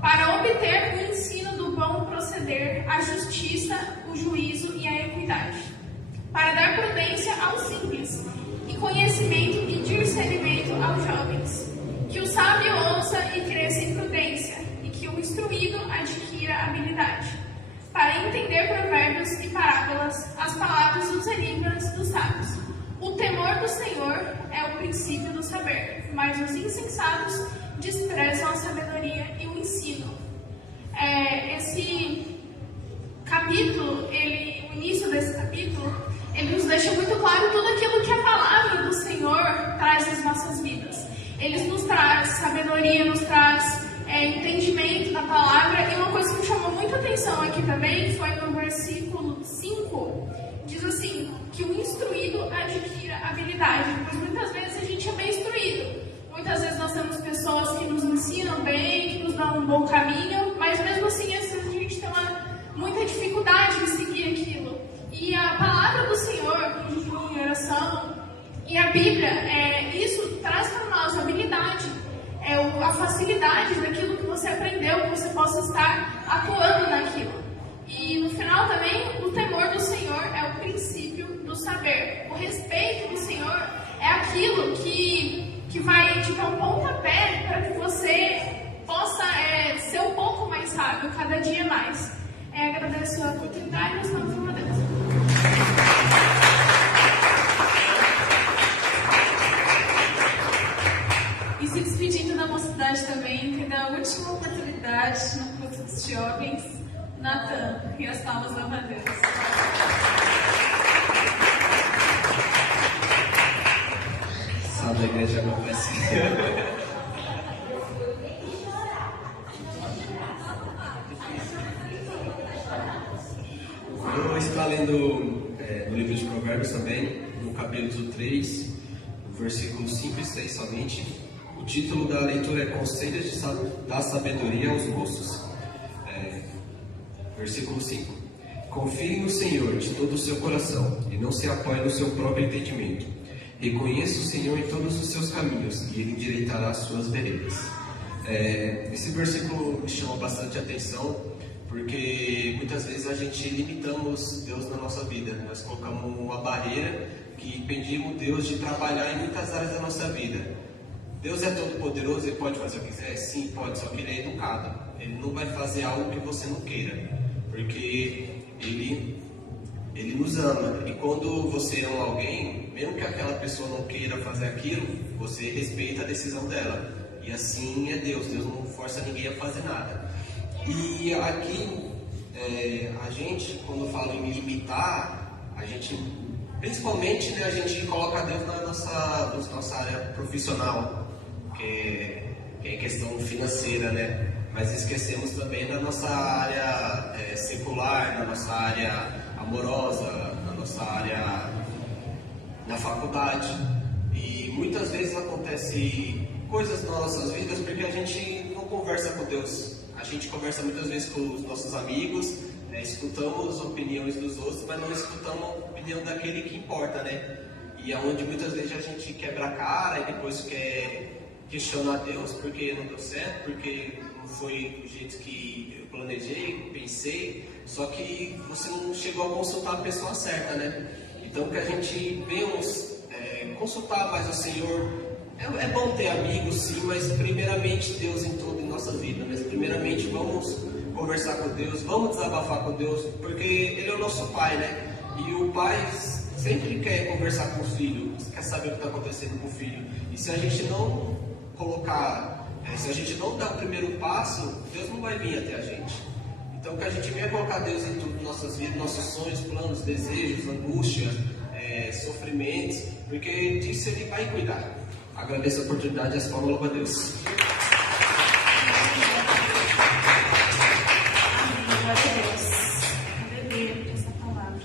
para obter o ensino do bom proceder, a justiça, o juízo e a equidade, para dar prudência aos simples, e conhecimento e discernimento aos jovens, que o sábio ouça e cresça em prudência, e que o instruído adquira habilidade, para entender provérbios e parábolas, as palavras dos enigmas dos sábios. O temor do Senhor é o princípio do saber, mas os insensatos desprezam a sabedoria e o ensino. Esse capítulo, o início desse capítulo, ele nos deixa muito claro tudo aquilo que a palavra do Senhor traz às nossas vidas. Ele nos traz sabedoria, nos traz entendimento da palavra, e uma coisa que me chamou muita atenção aqui também foi no versículo 5, diz assim, que o instruído adquira habilidade, pois muitas vezes a gente é bem instruído, muitas vezes nós temos pessoas que nos ensinam bem, que nos dão um bom caminho, mas mesmo assim às vezes a gente tem muita dificuldade em seguir aquilo, e a palavra do Senhor, em oração, e a Bíblia, isso traz para nós habilidade, a facilidade daquilo que você aprendeu, que você possa estar atuando naquilo. E no final também, o temor do Senhor é o princípio do saber. O respeito do Senhor é aquilo que vai te dar um pontapé para que você possa ser um pouco mais sábio cada dia mais. Agradeço a oportunidade e nós estamos uma delas. E se despedindo da mocidade também, que dá a última oportunidade. E as palmas vão a Deus. Salve a igreja com a paz do Senhor. Eu vou estar lendo no livro de Provérbios também, no capítulo 3, no versículo 5 e 6 somente. O título da leitura é Conselhos da Sabedoria aos Moços. Versículo 5. Confie no Senhor de todo o seu coração e não se apoie no seu próprio entendimento. Reconheça o Senhor em todos os seus caminhos e Ele endireitará as suas veredas. Esse versículo me chama bastante atenção, porque muitas vezes a gente limitamos Deus na nossa vida. Nós colocamos uma barreira que impedimos Deus de trabalhar em muitas áreas da nossa vida. Deus é todo poderoso, Ele pode fazer o que quiser? Sim, pode, só que Ele é educado. Ele não vai fazer algo que você não queira, porque Ele nos ama. E quando você ama alguém, mesmo que aquela pessoa não queira fazer aquilo, você respeita a decisão dela. E assim é Deus. Deus não força ninguém a fazer nada. E aqui, a gente, quando fala em limitar, a gente, principalmente, né, a gente coloca Deus na nossa área profissional, que é questão financeira, né? Mas esquecemos também da nossa área secular, na nossa área amorosa, na nossa área na faculdade. E muitas vezes acontece coisas nas nossas vidas porque a gente não conversa com Deus. A gente conversa muitas vezes com os nossos amigos, escutamos opiniões dos outros, mas não escutamos a opinião daquele que importa, né? E é onde muitas vezes a gente quebra a cara e depois quer questionar Deus porque não deu certo, porque não foi do jeito que eu planejei, pensei, só que você não chegou a consultar a pessoa certa, né? Então que a gente venhamos consultar mais o Senhor. É bom ter amigos, sim, mas primeiramente Deus em tudo em nossa vida. Mas primeiramente vamos conversar com Deus, vamos desabafar com Deus, porque Ele é o nosso Pai, né? E o Pai sempre quer conversar com o filho, quer saber o que está acontecendo com o filho. E se a gente não colocar, se a gente não dar o primeiro passo, Deus não vai vir até a gente. Então que a gente venha colocar Deus em tudo, nossas vidas, nossos sonhos, planos, desejos, angústia, sofrimentos, porque disso Ele vai cuidar. Agradeço a oportunidade e as palmas, louva a Deus. Glória a Deus. Aleluia por essa palavra.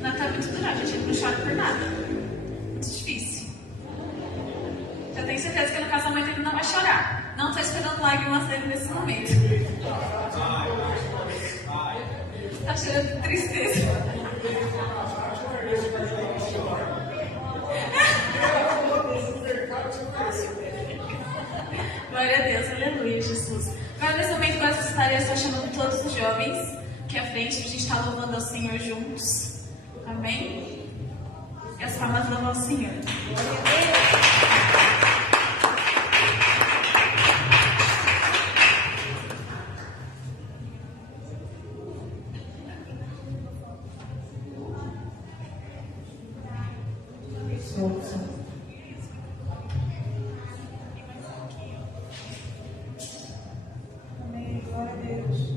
Natal é muito duro, a gente não chora por nada. Muito difícil. Já tenho certeza que no casamento ele não vai chorar. Não estou esperando lágrimas dele nesse momento. Está chorando de tristeza. Glória a Deus, aleluia, Jesus. Agora, nesse momento, nós estaremos só chamando todos os jovens aqui à frente para a gente estar louvando ao Senhor juntos. Amém? E as palmas louvam ao Senhor. Glória a Deus.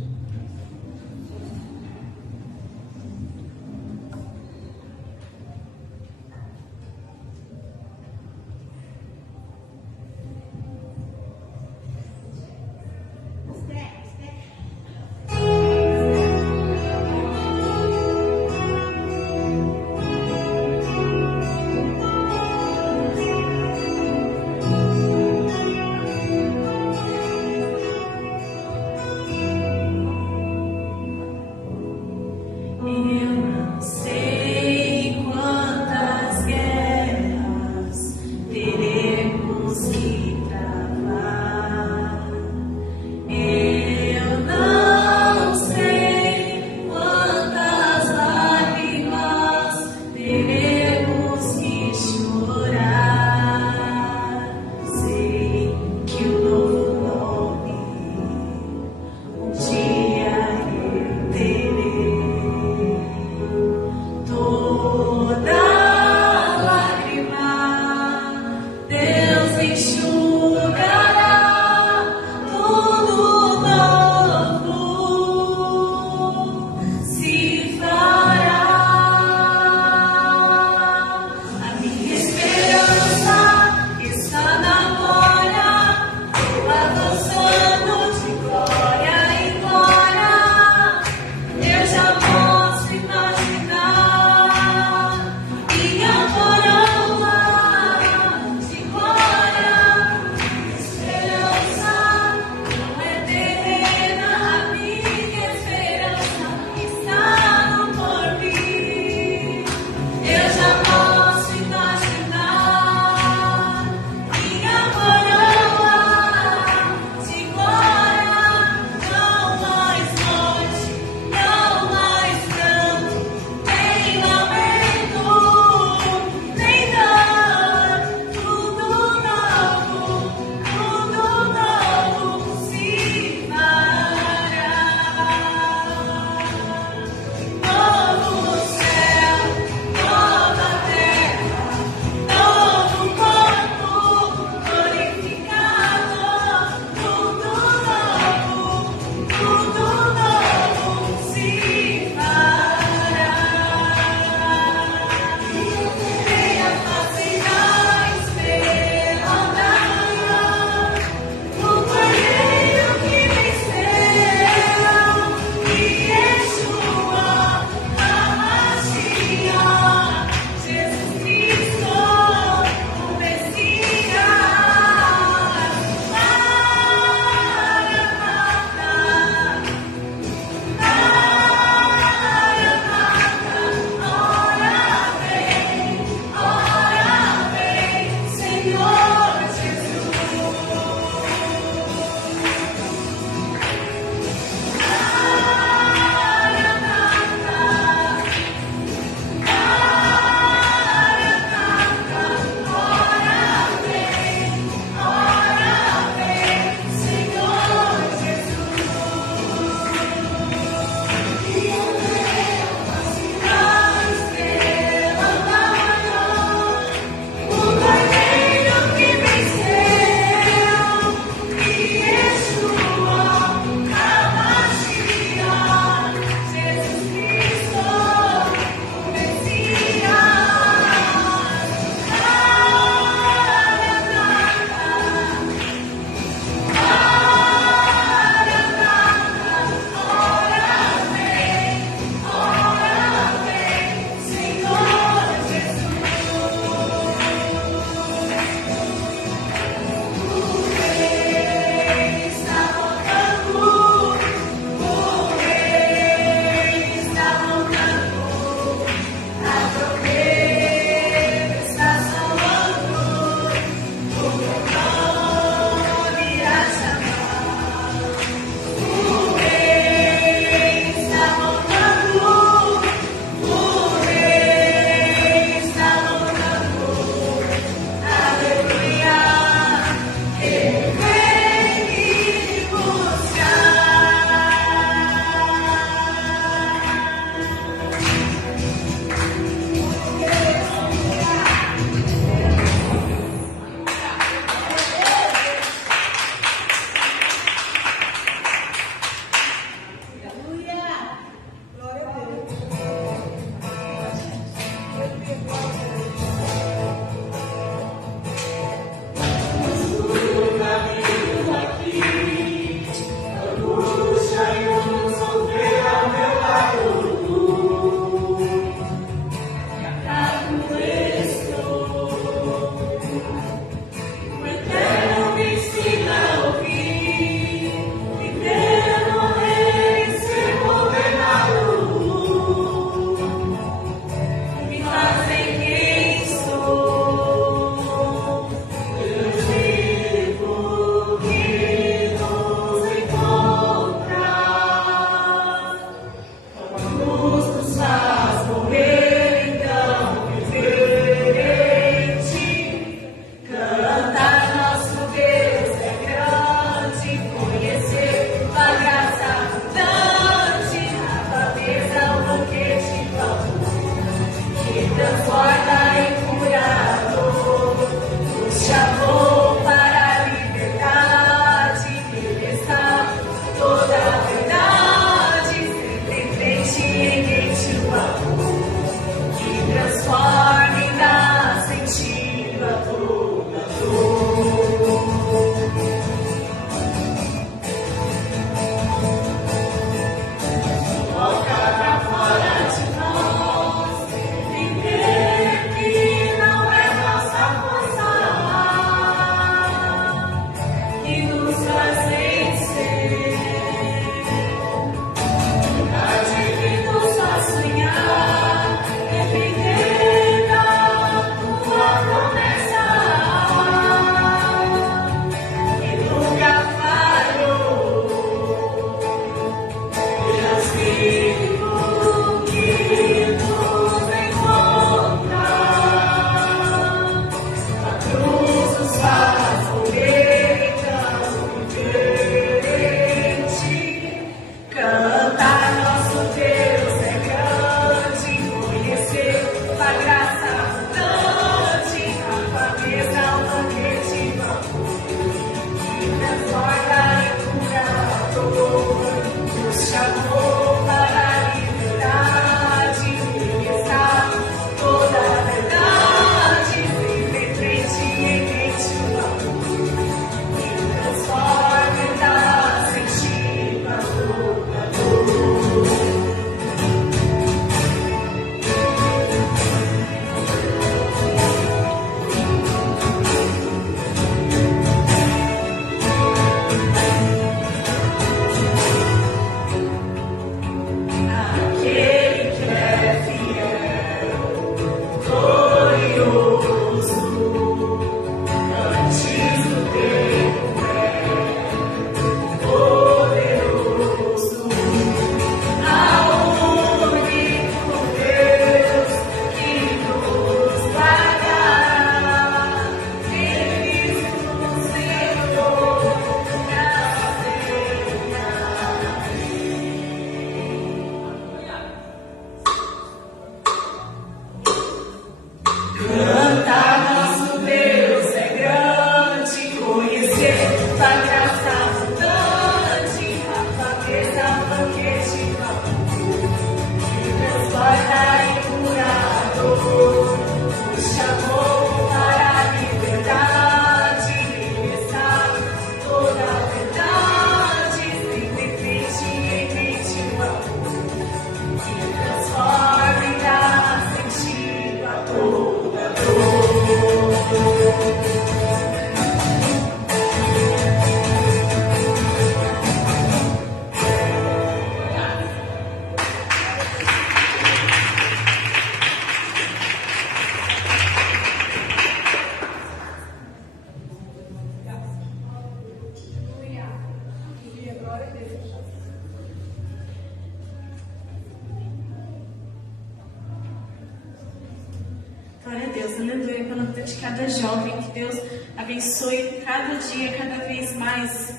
Deus, aleluia, pela vida de cada jovem, que Deus abençoe cada dia, cada vez mais.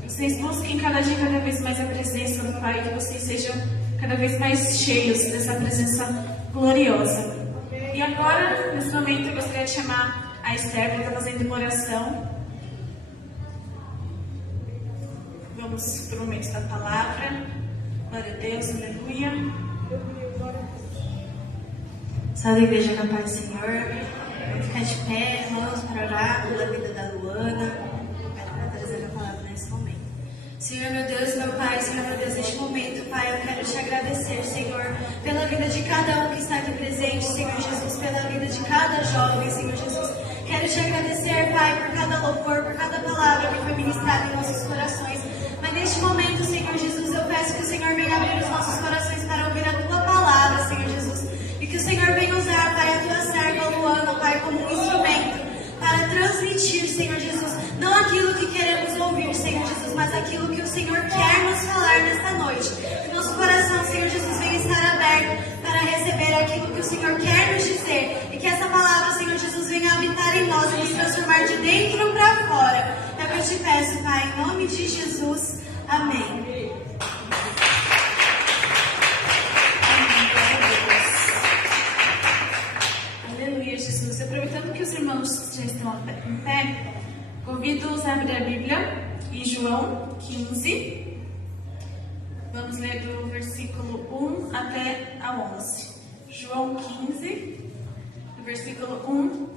Que vocês busquem cada dia, cada vez mais a presença do Pai, que vocês sejam cada vez mais cheios dessa presença gloriosa. E agora, nesse momento, eu gostaria de chamar a Esther para estar fazendo uma oração. Vamos para o momento da palavra. Glória a Deus, aleluia. Salve a igreja na paz do Senhor. Vamos ficar de pé, vamos para orar pela vida da Luana. Para trazer a palavra nesse momento. Senhor, meu Deus, meu Pai, Senhor, meu Deus, neste momento, Pai, eu quero te agradecer, Senhor, pela vida de cada um que está aqui presente, Senhor Jesus, pela vida de cada jovem, Senhor Jesus. Quero te agradecer, Pai, por cada louvor, por cada palavra que foi ministrada em nossos corações. Mas neste momento, Senhor Jesus, eu peço que o Senhor venha abrir os nossos corações para ouvir a Tua palavra, Senhor Jesus. E que o Senhor venha usar, Pai, a Tua serva, Luana, Pai, como um instrumento para transmitir, Senhor Jesus, não aquilo que queremos ouvir, Senhor Jesus, mas aquilo que o Senhor quer nos falar nesta noite. Que nosso coração, Senhor Jesus, venha estar aberto para receber aquilo que o Senhor quer nos dizer. E que essa palavra, Senhor Jesus, venha habitar em nós e nos transformar de dentro para fora. É o que eu te peço, Pai, em nome de Jesus. Amém. Aleluia, Jesus. Aproveitando que os irmãos já estão em pé, convido-os a abrir a Bíblia em João 15. Vamos ler do versículo 1 até a 11. João 15, do versículo 1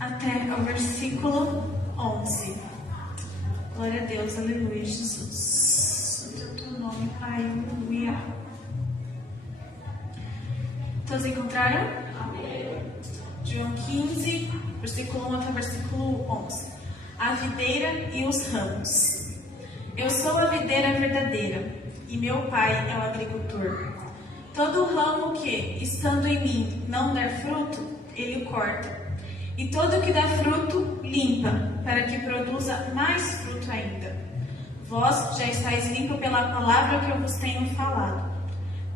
até o versículo 11. Glória a Deus, aleluia, Jesus. Santo é o teu nome, Pai, aleluia. Todos encontraram? Amém. João 15, versículo 1 até o versículo 11. A videira e os ramos. Eu sou a videira verdadeira, e meu Pai é o agricultor. Todo ramo que, estando em mim, não der fruto, ele o corta. E todo que dá fruto, limpa, para que produza mais fruto ainda. Vós já estáis limpo pela palavra que eu vos tenho falado.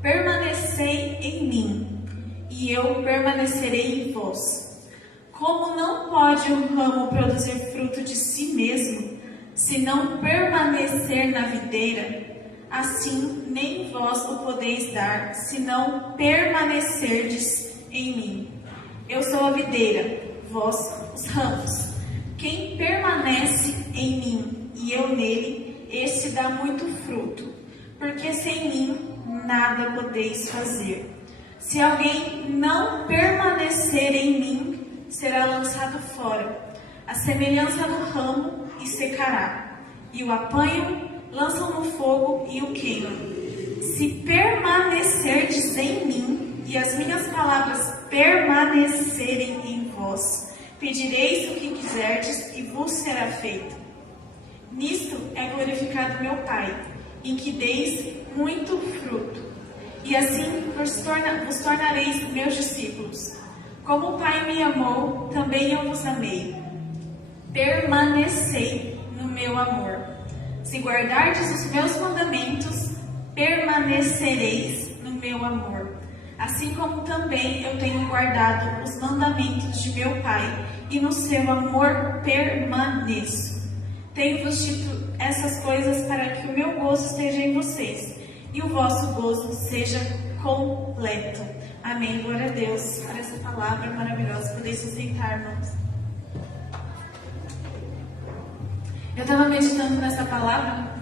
Permanecei em mim, e eu permanecerei em vós. Como não pode um ramo produzir fruto de si mesmo, se não permanecer na videira, assim nem vós o podeis dar, se não permanecerdes em mim. Eu sou a videira, vós os ramos. Quem permanece em mim e eu nele, esse dá muito fruto, porque sem mim nada podeis fazer. Se alguém não permanecer em mim, será lançado fora, a semelhança do ramo, e secará. E o apanham, lançam no fogo e o queimam. Se permanecerdes em mim, e as minhas palavras permanecerem em vós, pedireis o que quiserdes, e vos será feito. Nisto é glorificado meu Pai, em que deis muito fruto, e assim vos tornareis meus discípulos. Como o Pai me amou, também eu vos amei. Permanecei no meu amor. Se guardardes os meus mandamentos, permanecereis no meu amor. Assim como também eu tenho guardado os mandamentos de meu Pai, e no seu amor permaneço. Tenho-vos dito essas coisas para que o meu gozo esteja em vocês, e o vosso gozo seja completo. Amém. Glória a Deus por essa palavra maravilhosa. Podem se sentar, irmãos. Eu estava meditando nessa palavra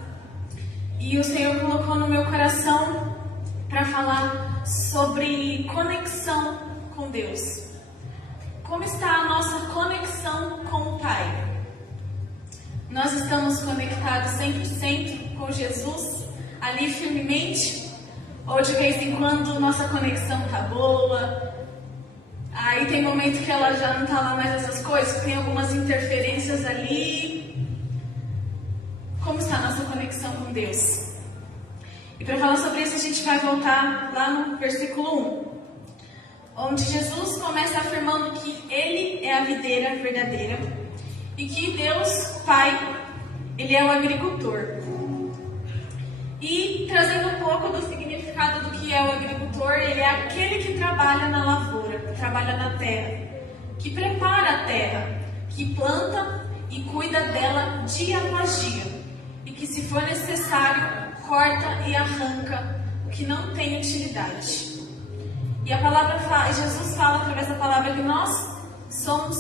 e o Senhor colocou no meu coração para falar sobre conexão com Deus. Como está a nossa conexão com o Pai? Nós estamos conectados 100% com Jesus, ali firmemente? Ou de vez em quando nossa conexão tá boa, aí tem momento que ela já não tá lá mais essas coisas, tem algumas interferências ali. Como está a nossa conexão com Deus? E para falar sobre isso a gente vai voltar lá no versículo 1, onde Jesus começa afirmando que Ele é a videira verdadeira e que Deus, Pai, Ele é o agricultor. E trazendo um pouco do significado do que é o agricultor, ele é aquele que trabalha na lavoura, que trabalha na terra, que prepara a terra, que planta e cuida dela dia após dia, e que, se for necessário, corta e arranca o que não tem utilidade. E a palavra fala, Jesus fala através da palavra que nós somos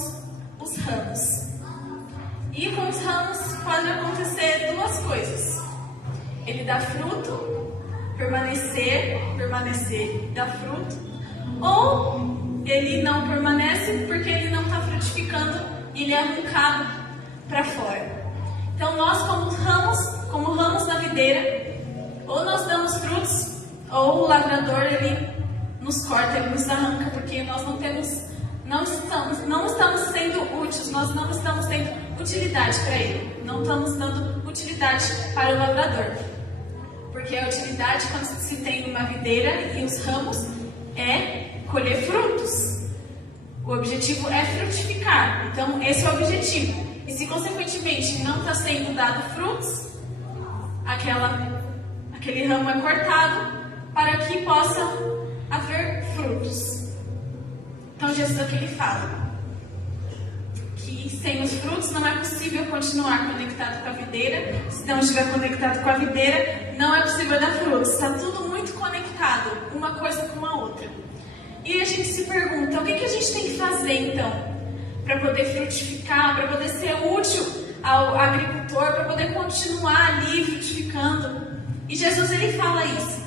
os ramos. E com os ramos pode acontecer duas coisas. Ele dá fruto, permanecer, dá fruto, ou ele não permanece porque ele não está frutificando e ele é arrancado para fora. Então nós, como ramos na videira, ou nós damos frutos, ou o lavrador ele nos corta, ele nos arranca, porque nós não estamos sendo úteis, nós não estamos tendo utilidade para ele, não estamos dando utilidade para o lavrador. Porque a utilidade, quando se tem uma videira e os ramos, é colher frutos. O objetivo é frutificar. Então, esse é o objetivo. E se, consequentemente, não está sendo dado frutos, aquele ramo é cortado para que possa haver frutos. Então, Jesus aqui ele fala que sem os frutos não é possível continuar conectado com a videira. Se não estiver conectado com a videira, não é possível dar frutos. Está tudo muito conectado, uma coisa com a outra. E a gente se pergunta, o que a gente tem que fazer então para poder frutificar, para poder ser útil ao agricultor, para poder continuar ali frutificando? E Jesus ele fala isso.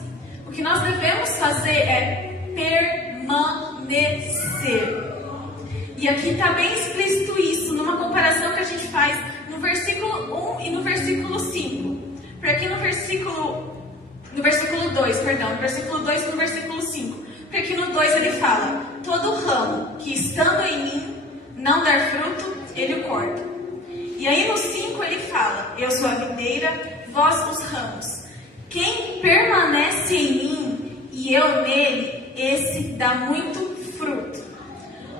O que nós devemos fazer é permanecer. E aqui está bem explícito isso, numa comparação que a gente faz no versículo 1 e no versículo 5. Porque aqui no versículo 2 e no versículo 5. Porque aqui no 2 ele fala, todo ramo que estando em mim não der fruto, ele o corta. E aí no 5 ele fala, eu sou a videira, vós os ramos. Quem permanece em mim e eu nele, esse dá muito fruto.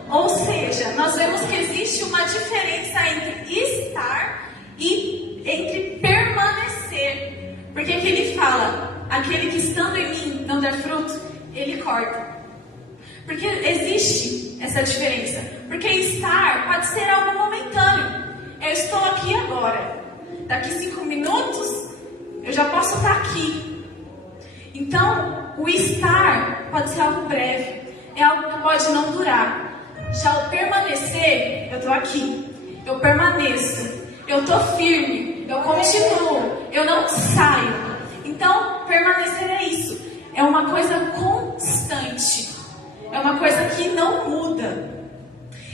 Ou seja, nós vemos que existe uma diferença entre estar e entre permanecer. Porque aqui ele fala, aquele que estando em mim não der fruto, ele corta. Porque existe essa diferença. Porque estar pode ser algo momentâneo. Eu estou aqui agora. Daqui 5 minutos, eu já posso estar aqui. Então, o estar pode ser algo breve. É algo que pode não durar. Já o permanecer, eu estou aqui, eu permaneço, eu estou firme, eu continuo, eu não saio. Então, permanecer é isso, é uma coisa constante, é uma coisa que não muda.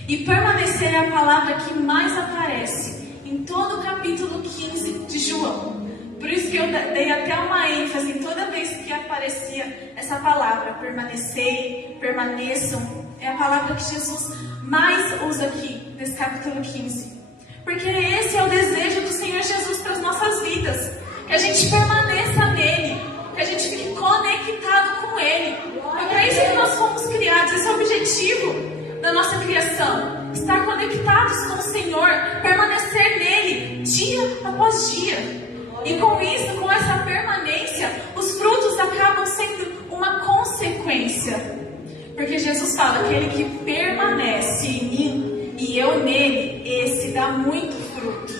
E permanecer é a palavra que mais aparece em todo o capítulo 15 de João. Por isso que eu dei até uma ênfase toda vez que aparecia essa palavra, permanecer, permaneçam. É a palavra que Jesus mais usa aqui, nesse capítulo 15. Porque esse é o desejo do Senhor Jesus para as nossas vidas. Que a gente permaneça nele, que a gente fique conectado com ele. É para isso que nós fomos criados, esse é o objetivo da nossa criação. Estar conectados com o Senhor, permanecer nele, dia após dia. E com isso, com essa permanência, os frutos acabam sendo uma consequência. Porque Jesus fala, aquele que permanece em mim e eu nele, esse dá muito fruto.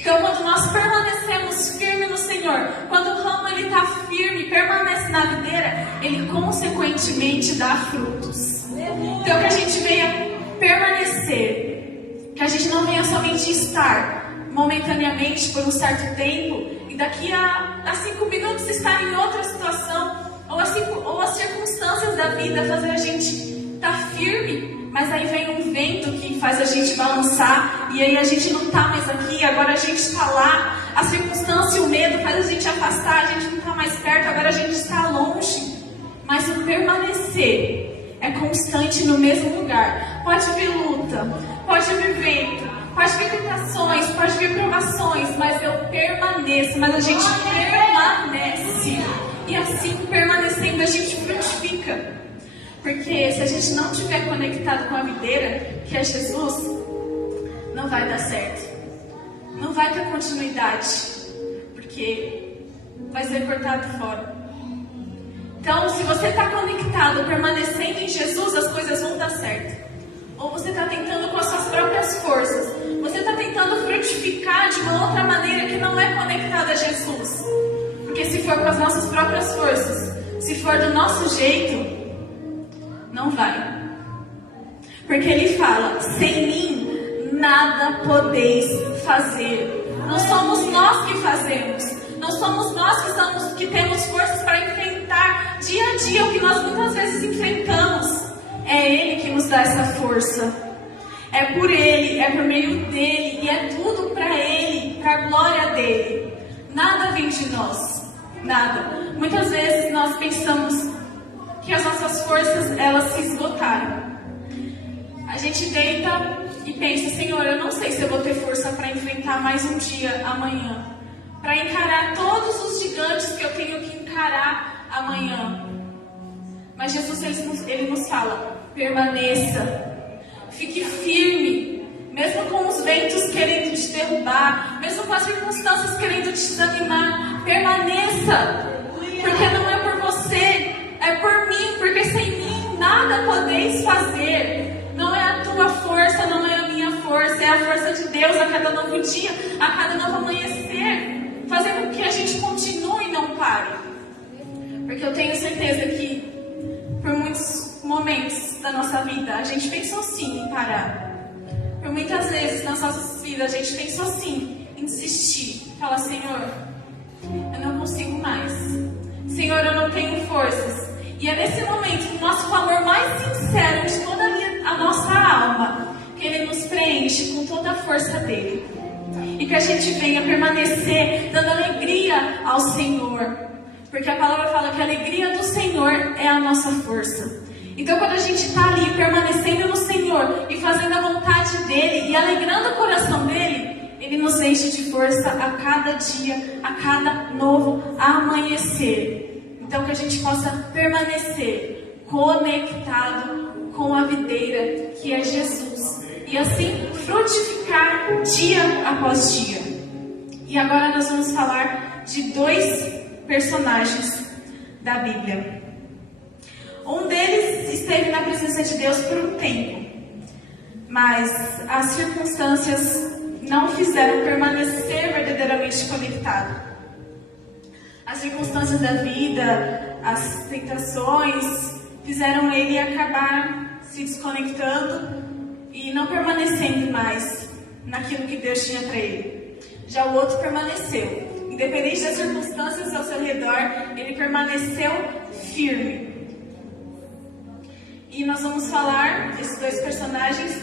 Então, quando nós permanecemos firmes no Senhor, quando o ramo está firme, permanece na videira, ele consequentemente dá frutos. Então, que a gente venha permanecer, que a gente não venha somente estar momentaneamente por um certo tempo e daqui a 5 minutos estar em outra situação, ou as circunstâncias da vida fazer a gente estar firme, mas aí vem um vento que faz a gente balançar e aí a gente não está mais aqui, agora a gente está lá, a circunstância e o medo faz a gente afastar, a gente não está mais perto, agora a gente está longe. Mas o permanecer é constante no mesmo lugar. Pode vir luta, pode vir vento, pode vir tentações, pode vir provações, mas eu permaneço, mas a gente permanece. E assim, permanecendo, a gente frutifica. Porque se a gente não estiver conectado com a videira, que é Jesus, não vai dar certo. Não vai ter continuidade. Porque vai ser cortado fora. Então, se você está conectado, permanecendo em Jesus, as coisas vão dar certo. Ou você está tentando com as suas próprias forças? Você está tentando frutificar de uma outra maneira que não é conectada a Jesus? Porque se for com as nossas próprias forças, se for do nosso jeito, não vai. Porque ele fala: sem mim nada podeis fazer. Não somos nós que fazemos. Não somos nós que temos forças para enfrentar dia a dia o que nós muitas vezes enfrentamos. É Ele que nos dá essa força. É por Ele, é por meio dEle. E é tudo para Ele, para a glória dEle. Nada vem de nós. Nada. Muitas vezes nós pensamos que as nossas forças, elas se esgotaram. A gente deita e pensa: Senhor, eu não sei se eu vou ter força para enfrentar mais um dia amanhã. Para encarar todos os gigantes que eu tenho que encarar amanhã. Mas Jesus, ele nos fala: permaneça. Fique firme. Mesmo com os ventos querendo te derrubar, mesmo com as circunstâncias querendo te desanimar, permaneça. Porque não é por você, é por mim. Porque sem mim nada podeis fazer. Não é a tua força, não é a minha força, é a força de Deus a cada novo dia, a cada novo amanhecer, fazendo com que a gente continue e não pare. Porque eu tenho certeza que por muitos momentos da nossa vida a gente pensou sim em parar. Por muitas vezes nas nossas vidas a gente pensou sim em desistir. Fala: Senhor, eu não consigo mais. Senhor, eu não tenho forças. E é nesse momento, no nosso clamor mais sincero de toda a nossa alma, que Ele nos preenche com toda a força dEle. E que a gente venha permanecer dando alegria ao Senhor. Porque a palavra fala que a alegria do Senhor é a nossa força. Então quando a gente está ali permanecendo no Senhor e fazendo a vontade dEle e alegrando o coração dEle, Ele nos enche de força a cada dia, a cada novo amanhecer. Então que a gente possa permanecer conectado com a videira que é Jesus. E assim frutificar dia após dia. E agora nós vamos falar de 2 personagens da Bíblia. Um deles esteve na presença de Deus por um tempo, mas as circunstâncias não o fizeram permanecer verdadeiramente conectado. As circunstâncias da vida, as tentações, fizeram ele acabar se desconectando e não permanecendo mais naquilo que Deus tinha para ele. Já o outro permaneceu. Independente das circunstâncias ao seu redor, ele permaneceu firme. E nós vamos falar, esses 2 personagens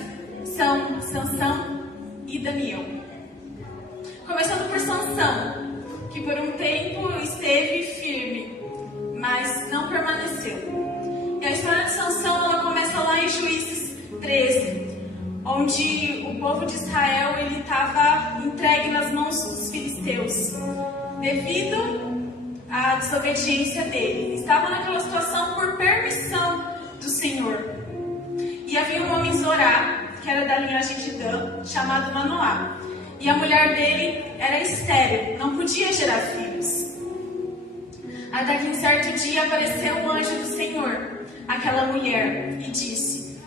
são Sansão e Daniel. Começando por Sansão, que por um tempo esteve firme, mas não permaneceu. E a história de Sansão, ela começa lá em Juízes 13, onde o povo de Israel ele estava entregue nas mãos dos filisteus, devido à desobediência dele. Estava naquela situação por permissão do Senhor. E havia um homem Zorá, que era da linhagem de Dan, chamado Manoá. E a mulher dele era estéril, não podia gerar filhos. Até que em certo dia apareceu um anjo do Senhor, aquela mulher, e disse: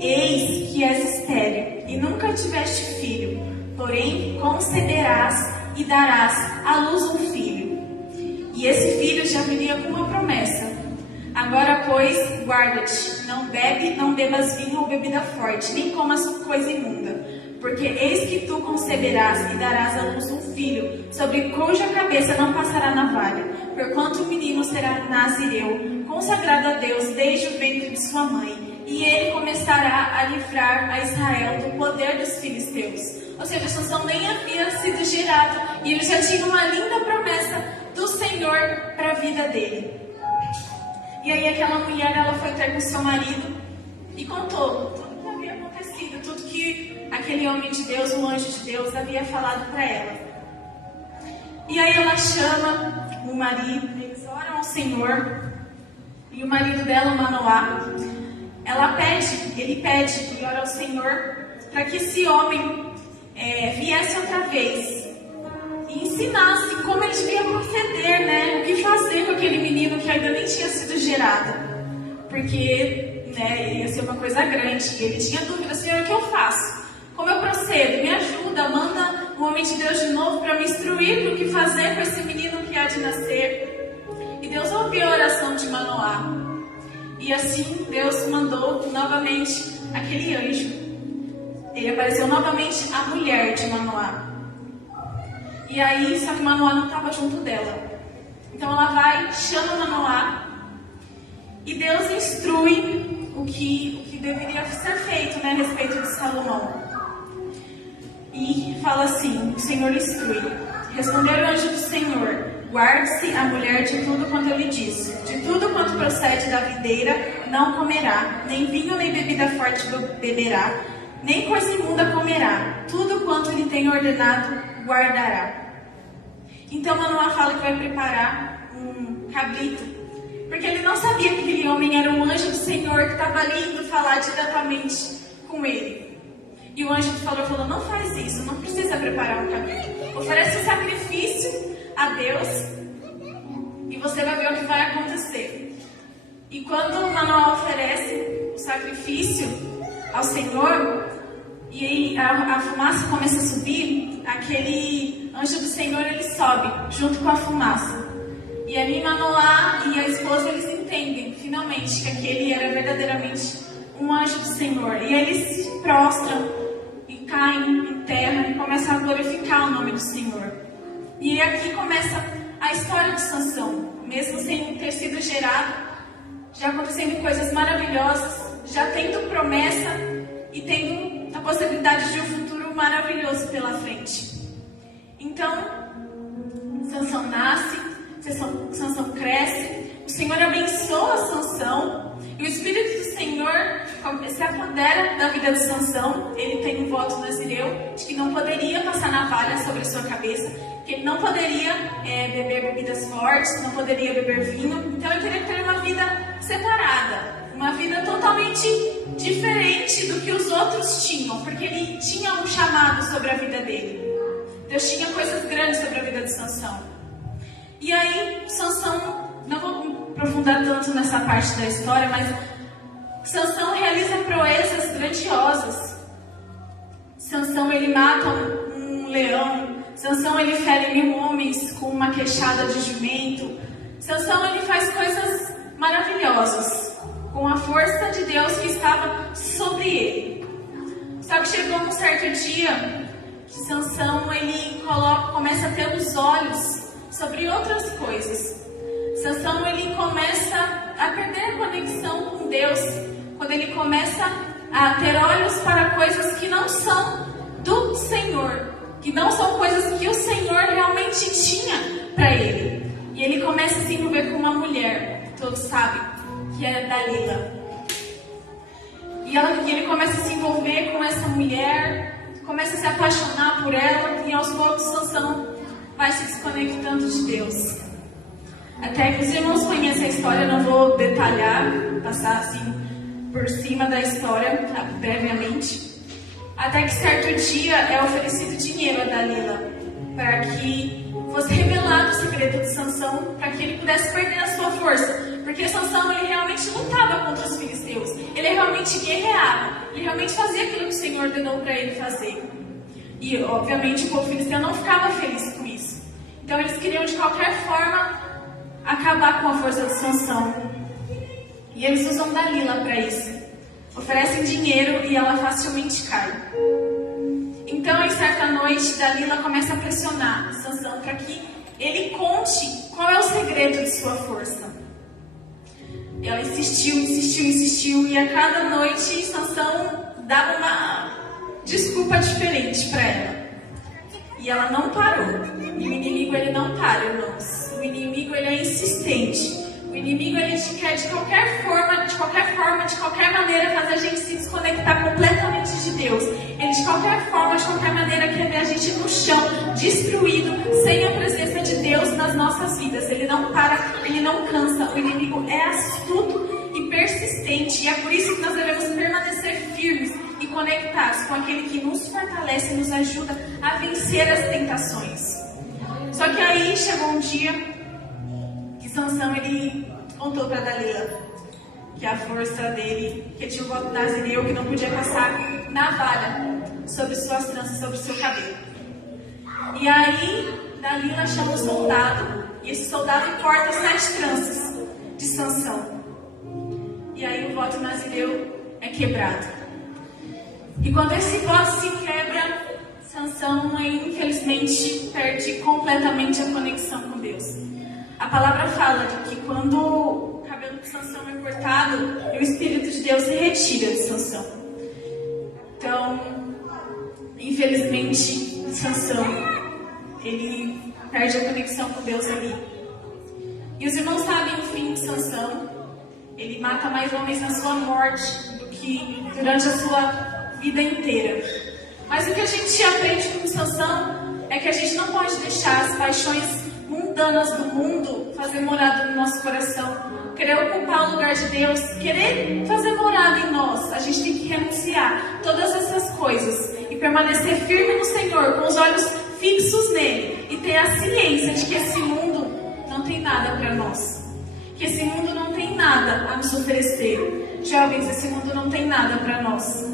eis que és estéril e nunca tiveste filho, porém conceberás e darás à luz um filho. E esse filho já viria com uma promessa: agora, pois, guarda-te, não bebas vinho ou bebida forte, nem comas coisa imunda, porque eis que tu conceberás e darás à luz um filho, sobre cuja cabeça não passará navalha, porquanto o menino será nazireu, consagrado a Deus desde o ventre de sua mãe, e ele começará a livrar a Israel do poder dos filisteus. Ou seja, Sansão nem havia sido gerado, e ele já tinha uma linda promessa do Senhor para a vida dele. E aí aquela mulher, ela foi ter com seu marido e contou tudo que havia acontecido, tudo que aquele homem de Deus, um anjo de Deus, havia falado para ela. E aí ela chama o marido, eles oram ao Senhor, e o marido dela, o Manoá, ele pede e ora ao Senhor para que esse homem viesse outra vez e ensinasse como ele devia proceder, né? O que fazer com aquele menino que ainda nem tinha sido gerado. porque ia ser uma coisa grande. E ele tinha dúvida: Senhor, o que eu faço? Como eu procedo? Me ajuda, manda o homem de Deus de novo para me instruir do que fazer com esse menino que há de nascer. E Deus ouviu a oração de Manoá. E assim Deus mandou novamente aquele anjo. Ele apareceu novamente a mulher de Manoá. E aí, só que Manoá não estava junto dela. Então ela vai, chama Manoá. E Deus instrui o que deveria ser feito, a respeito de Salomão. E fala assim: o Senhor instrui. Respondeu o anjo do Senhor: guarde-se a mulher de tudo quanto eu lhe disse. De tudo quanto procede da videira não comerá, nem vinho nem bebida forte beberá, nem coisa imunda comerá. Tudo quanto lhe tenho ordenado guardará. Então Manoá fala que vai preparar um cabrito, porque ele não sabia que aquele homem era um anjo do Senhor que estava ali indo falar diretamente com ele. E o anjo falou: não faz isso, não precisa preparar um cabrito. Oferece um sacrifício a Deus e você vai ver o que vai acontecer. E quando Manoá oferece o sacrifício ao Senhor, e aí a fumaça começa a subir, aquele anjo do Senhor, ele sobe junto com a fumaça. E ali Manoá e a esposa, eles entendem finalmente que aquele era verdadeiramente um anjo do Senhor. E eles se prostram e caem em terra e começam a glorificar o nome do Senhor. E aqui começa a história de Sansão. Mesmo sem ter sido gerado, já acontecendo coisas maravilhosas, já tendo promessa e tendo a possibilidade de um futuro maravilhoso pela frente. Então, Sansão nasce, Sansão cresce, o Senhor abençoa Sansão e o Espírito do Senhor se apodera da vida de Sansão. Ele tem um voto nazireu de que não poderia passar navalha sobre a sua cabeça, que ele não poderia beber bebidas fortes, não poderia beber vinho. Então ele queria ter uma vida separada, uma vida totalmente diferente do que os outros tinham, porque ele tinha um chamado sobre a vida dele. Deus tinha coisas grandes sobre a vida de Sansão. E aí, Sansão, não vou me aprofundar tanto nessa parte da história, mas Sansão realiza proezas grandiosas. Sansão, ele mata um leão. Sansão, ele fere 1000 homens com uma queixada de jumento. Sansão, ele faz coisas maravilhosas com a força de Deus que estava sobre ele. Só que chegou um certo dia que Sansão, ele começa a ter os olhos sobre outras coisas. Sansão, ele começa a perder a conexão com Deus, quando ele começa a ter olhos para coisas que não são do Senhor, que não são coisas que o Senhor realmente tinha para ele. E ele começa a se envolver com uma mulher, todos sabem, que é Dalila. E ele começa a se envolver com essa mulher, começa a se apaixonar por ela, e aos poucos Sansão vai se desconectando de Deus. Até que os irmãos conhecem a história, não vou detalhar, passar assim por cima da história, brevemente. Até que certo dia é oferecido dinheiro a Dalila, para que fosse revelado o segredo de Sansão, para que ele pudesse perder a sua força. Porque Sansão, ele realmente lutava contra os filisteus, ele realmente guerreava, ele realmente fazia aquilo que o Senhor ordenou para ele fazer. E, obviamente, o povo filisteu não ficava feliz com isso. Então, eles queriam, de qualquer forma, acabar com a força de Sansão. E eles usam Dalila para isso. Oferecem dinheiro e ela facilmente cai. Então, em certa noite, Dalila começa a pressionar Sansão para que ele conte qual é o segredo de sua força. Ela insistiu, e a cada noite Sansão dava uma desculpa diferente para ela. E ela não parou. E o inimigo, ele não para, irmãos. O inimigo, ele é insistente. O inimigo, ele quer de qualquer forma, de qualquer maneira fazer a gente se desconectar completamente de Deus. Ele de qualquer forma, de qualquer maneira quer ver a gente no chão, destruído, sem a presença de Deus nas nossas vidas. Ele não para, ele não cansa. O inimigo é astuto e persistente. E é por isso que nós devemos permanecer firmes e conectados com aquele que nos fortalece e nos ajuda a vencer as tentações. Só que aí chegou um dia que Sansão, ele contou para Dalila: que a força dele, que tinha o voto nazireu, que não podia passar navalha sobre suas tranças, sobre seu cabelo. E aí, Dalila chama um soldado, e esse soldado corta 7 tranças de Sansão. E aí o voto nazireu é quebrado. E quando esse voto se quebra, Sansão, infelizmente, perde completamente a conexão com Deus. A palavra fala de que quando o cabelo de Sansão é cortado, o Espírito de Deus se retira de Sansão. Então, infelizmente, Sansão, ele perde a conexão com Deus ali. E os irmãos sabem o fim de Sansão. Ele mata mais homens na sua morte do que durante a sua vida inteira. Mas o que a gente aprende com Sansão é que a gente não pode deixar as paixões mundanas do mundo fazer morada no nosso coração, querer ocupar o lugar de Deus, querer fazer morada em nós. A gente tem que renunciar todas essas coisas e permanecer firme no Senhor, com os olhos fixos nele, e ter a ciência de que esse mundo não tem nada para nós, que esse mundo não tem nada a nos oferecer. Jovens, esse mundo não tem nada para nós.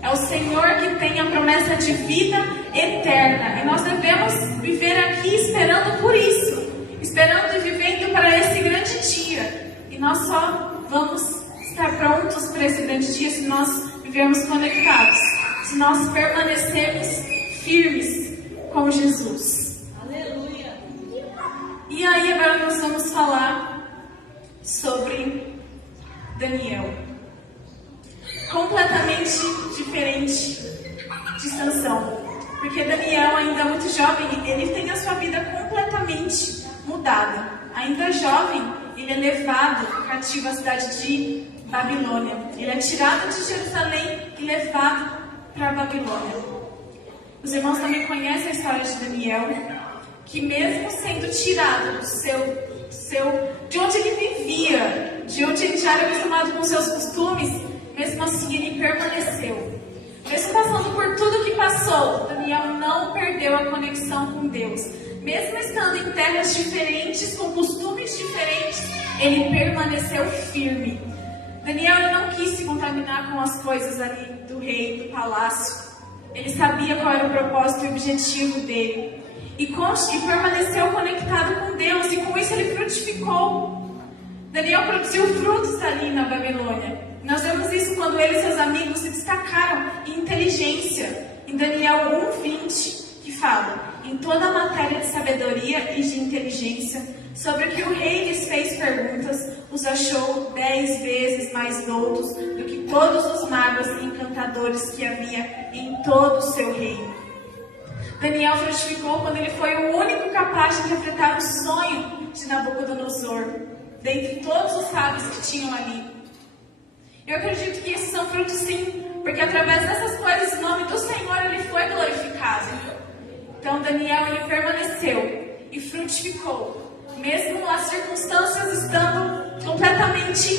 É o Senhor que tem a promessa de vida eterna. E nós devemos viver aqui esperando por isso. Esperando e vivendo para esse grande dia. E nós só vamos estar prontos para esse grande dia se nós vivermos conectados. Se nós permanecermos firmes com Jesus. Aleluia! E aí agora nós vamos falar sobre Daniel. Completamente diferente de Sansão, porque Daniel, ainda muito jovem, ele tem a sua vida completamente mudada. Ainda jovem, ele é levado cativo à cidade de Babilônia. Ele é tirado de Jerusalém e levado para a Babilônia. Os irmãos também conhecem a história de Daniel, que mesmo sendo tirado de onde ele vivia, de onde ele já era acostumado com seus costumes, mesmo assim ele permaneceu. Mesmo passando por tudo que passou, Daniel não perdeu a conexão com Deus. Mesmo estando em terras diferentes, com costumes diferentes, ele permaneceu firme. Daniel ele não quis se contaminar com as coisas ali do rei, do palácio. Ele sabia qual era o propósito e o objetivo dele. E permaneceu conectado com Deus, e com isso ele frutificou. Daniel produziu frutos ali na Babilônia. Nós vemos isso quando ele e seus amigos se destacaram em inteligência. Em Daniel 1:20, que fala: em toda a matéria de sabedoria e de inteligência, sobre o que o rei lhes fez perguntas, os achou 10 vezes mais doutos do que todos os magos e encantadores que havia em todo o seu reino. Daniel frutificou quando ele foi o único capaz de interpretar o sonho de Nabucodonosor, dentre todos os sábios que tinham ali. Eu acredito que esses são frutos sim, porque através dessas coisas o nome do Senhor ele foi glorificado. Então Daniel ele permaneceu e frutificou, mesmo as circunstâncias estando completamente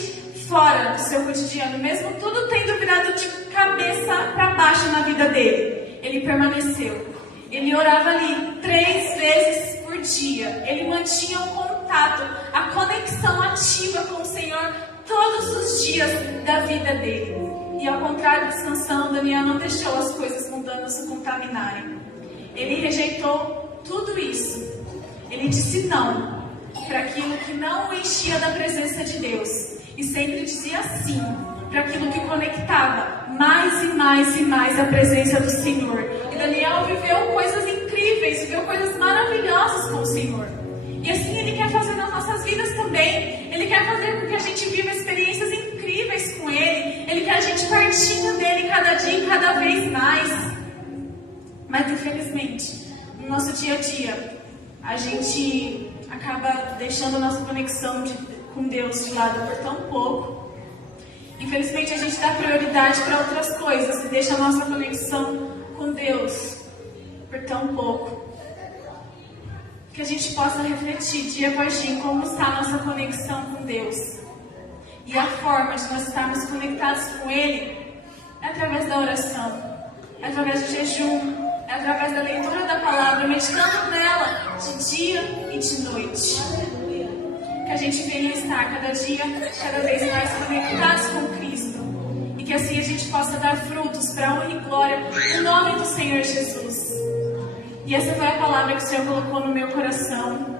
fora do seu cotidiano, mesmo tudo tendo virado de cabeça para baixo na vida dele, ele permaneceu. Ele orava ali 3 vezes por dia, ele mantinha um contato, a conexão ativa com o Senhor todos os dias da vida dele. E ao contrário de Sansão, Daniel não deixou as coisas mundanas o contaminarem. Ele rejeitou tudo isso. Ele disse não para aquilo que não o enchia da presença de Deus. E sempre dizia sim para aquilo que o conectava mais e mais e mais à presença do Senhor. E Daniel viveu coisas incríveis, viveu coisas maravilhosas com o Senhor. E assim Ele quer fazer nas nossas vidas também. Ele quer fazer com que a gente viva experiências incríveis com Ele. Ele quer a gente pertinho dEle cada dia e cada vez mais. Mas infelizmente, no nosso dia a dia, a gente acaba deixando a nossa conexão com Deus de lado por tão pouco. Infelizmente a gente dá prioridade para outras coisas e deixa a nossa conexão com Deus por tão pouco. Que a gente possa refletir dia após dia em como está a nossa conexão com Deus. E a forma de nós estarmos conectados com Ele é através da oração, é através do jejum, é através da leitura da palavra, meditando nela de dia e de noite. que a gente venha estar cada dia, cada vez mais conectados com Cristo. E que assim a gente possa dar frutos para a honra e glória no nome do Senhor Jesus. E essa foi a palavra que o Senhor colocou no meu coração.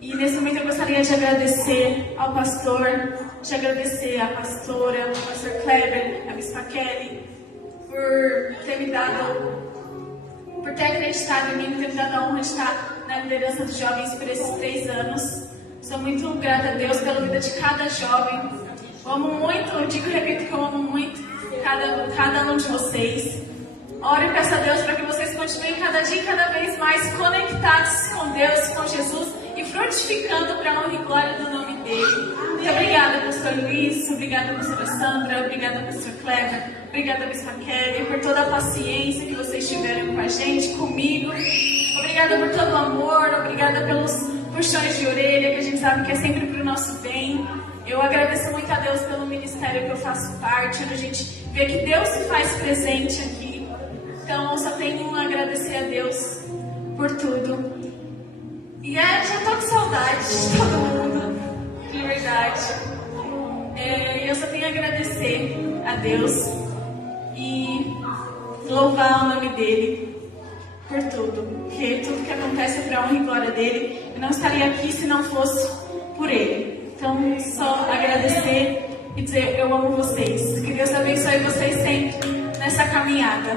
E nesse momento eu gostaria de agradecer ao pastor, de agradecer à pastora, ao pastor Kleber, à Bispa Kelly, por ter acreditado em mim, por ter me dado a honra de estar na liderança dos jovens por esses 3 anos. Sou muito grata a Deus pela vida de cada jovem. Eu amo muito, eu digo e repito que eu amo muito cada um de vocês. Oro e peço a Deus para que vocês continuem cada dia e cada vez mais conectados com Deus, com Jesus e frutificando para a honra e glória do nome dele. Muito obrigada, pastor Luiz, obrigada, pastora Sandra, obrigada, pastor Kleber, obrigada, Bispa Kelly, por toda a paciência que vocês tiveram com a gente, comigo. Obrigada por todo o amor, obrigada pelos puxões de orelha, que a gente sabe que é sempre para o nosso bem. Eu agradeço muito a Deus pelo ministério que eu faço parte, onde a gente vê que Deus se faz presente aqui. Então, eu só tenho a agradecer a Deus por tudo. E já estou com saudade de todo mundo, de verdade. Eu só tenho a agradecer a Deus e louvar o nome dele por tudo. Porque tudo que acontece é para a honra e glória dele. Eu não estaria aqui se não fosse por ele. Então, só agradecer e dizer eu amo vocês. Que Deus abençoe vocês sempre nessa caminhada.